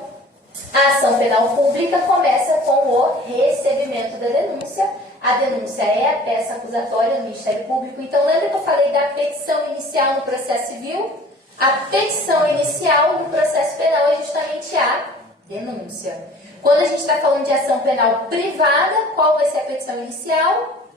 a ação penal pública começa com o recebimento da denúncia. A denúncia é a peça acusatória do Ministério Público. Então, lembra que eu falei da petição inicial no processo civil? A petição inicial no processo penal é justamente a denúncia. Quando a gente está falando de ação penal privada, qual vai ser a petição inicial?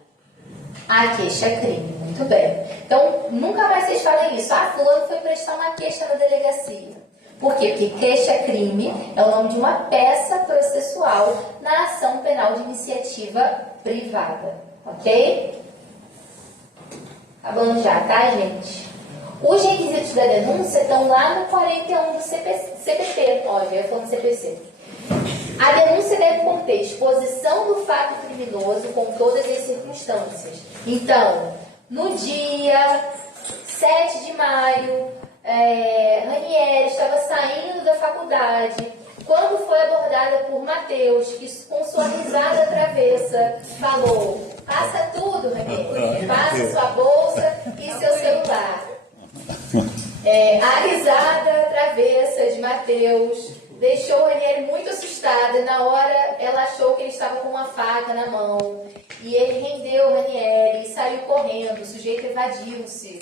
A queixa-crime. Muito bem. Então, nunca mais vocês falem isso. Ah, fulano foi prestar uma queixa na delegacia. Por quê? Porque queixa-crime é o nome de uma peça processual na ação penal de iniciativa privada. Ok? Acabando já, tá, gente? Os requisitos da denúncia estão lá no 41 do CPP. Ó, já ia falando CPC. A denúncia deve conter exposição do fato criminoso com todas as circunstâncias. Então, no dia 7 de maio, Ranieri estava saindo da faculdade quando foi abordada por Mateus, que com sua risada travessa falou: passa tudo, Ranieri, passa sua bolsa e seu celular. A risada travessa de Mateus deixou o Ranieri muito assustada. Na hora, ela achou que ele estava com uma faca na mão. E ele rendeu o Ranieri e saiu correndo. O sujeito evadiu-se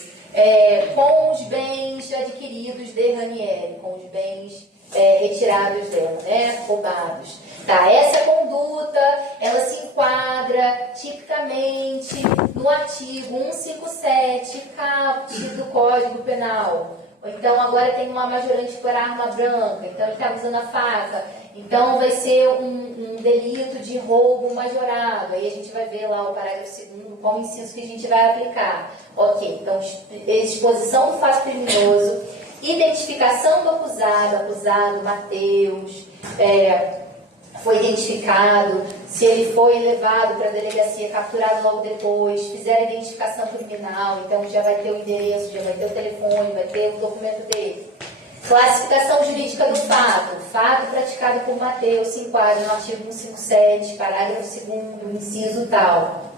com os bens adquiridos de Ranieri, com os bens retirados dela, né? Roubados. Tá, essa conduta, ela se enquadra tipicamente no artigo 157, caput do Código Penal. Então, agora tem uma majorante por arma branca, então ele está usando a faca. Então, vai ser um delito de roubo majorado. Aí a gente vai ver lá o parágrafo 2º, qual inciso que a gente vai aplicar. Ok, então, exposição do fato criminoso, identificação do acusado, Mateus, foi identificado, se ele foi levado para a delegacia, capturado logo depois, fizeram a identificação criminal, então já vai ter o endereço, já vai ter o telefone, vai ter o documento dele. Classificação jurídica do fato. Fato praticado por Mateus se enquadra no artigo 157, parágrafo 2º, inciso tal.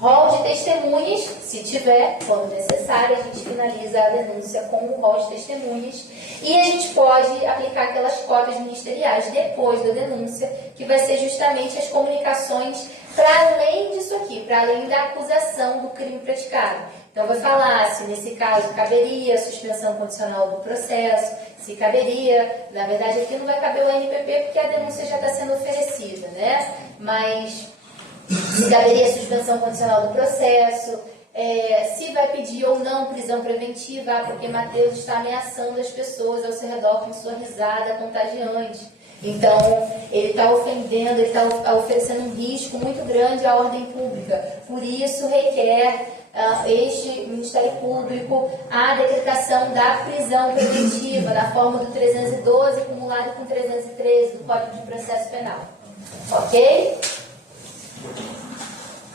Rol de testemunhas, se tiver, quando necessário, a gente finaliza a denúncia com o rol de testemunhas e a gente pode aplicar aquelas cópias ministeriais depois da denúncia, que vai ser justamente as comunicações para além disso aqui, para além da acusação do crime praticado. Então, vai falar se nesse caso caberia a suspensão condicional do processo, se caberia, na verdade aqui não vai caber o NPP porque a denúncia já está sendo oferecida, né? Mas se caberia a suspensão condicional do processo, se vai pedir ou não prisão preventiva, porque Mateus está ameaçando as pessoas ao seu redor com sua risada contagiante. Então, ele está ofendendo, ele está oferecendo um risco muito grande à ordem pública. Por isso, requer este Ministério Público a decretação da prisão preventiva, na forma do 312, acumulado com 313 do Código de Processo Penal. Ok?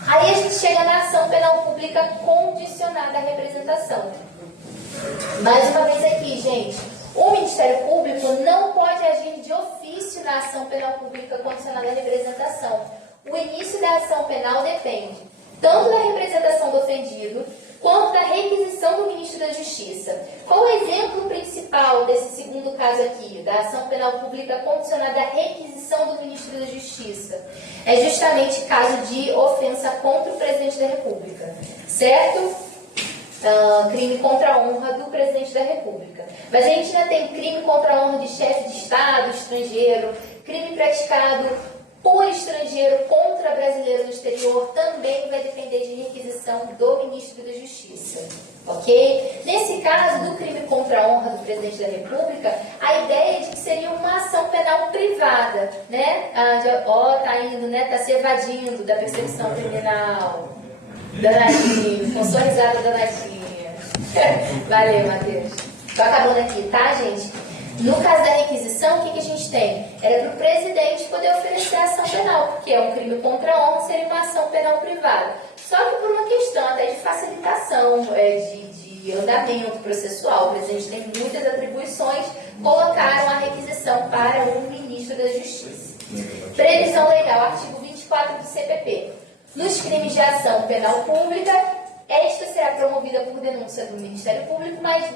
Aí a gente chega na ação penal pública condicionada à representação. Mais uma vez aqui, gente, o Ministério Público não pode agir de ofício na ação penal pública condicionada à representação. O início da ação penal depende tanto da representação do ofendido, quanto da requisição do Ministro da Justiça. Qual o exemplo principal desse segundo caso aqui, da ação penal pública condicionada à requisição do Ministro da Justiça? É justamente caso de ofensa contra o Presidente da República, certo? Crime contra a honra do Presidente da República. Mas a gente ainda tem crime contra a honra de chefe de Estado, estrangeiro, crime praticado por estrangeiro contra brasileiro no exterior, também vai depender de requisição do Ministro da Justiça. Ok? Nesse caso do crime contra a honra do Presidente da República, a ideia é de que seria uma ação penal privada, né? Tá indo, né? Tá se evadindo da perseguição criminal. Danadinho, com sorrisada danadinha. Valeu, Matheus. Tô acabando aqui, tá, gente? No caso da requisição, o que a gente tem? Era para o presidente poder oferecer a ação penal, porque é um crime contra a honra, seria uma ação penal privada. Só que por uma questão até de facilitação, de andamento processual, o presidente tem muitas atribuições, colocaram a requisição para o Ministro da Justiça. Previsão legal, artigo 24 do CPP. Nos crimes de ação penal pública, esta será promovida por denúncia do Ministério Público, mas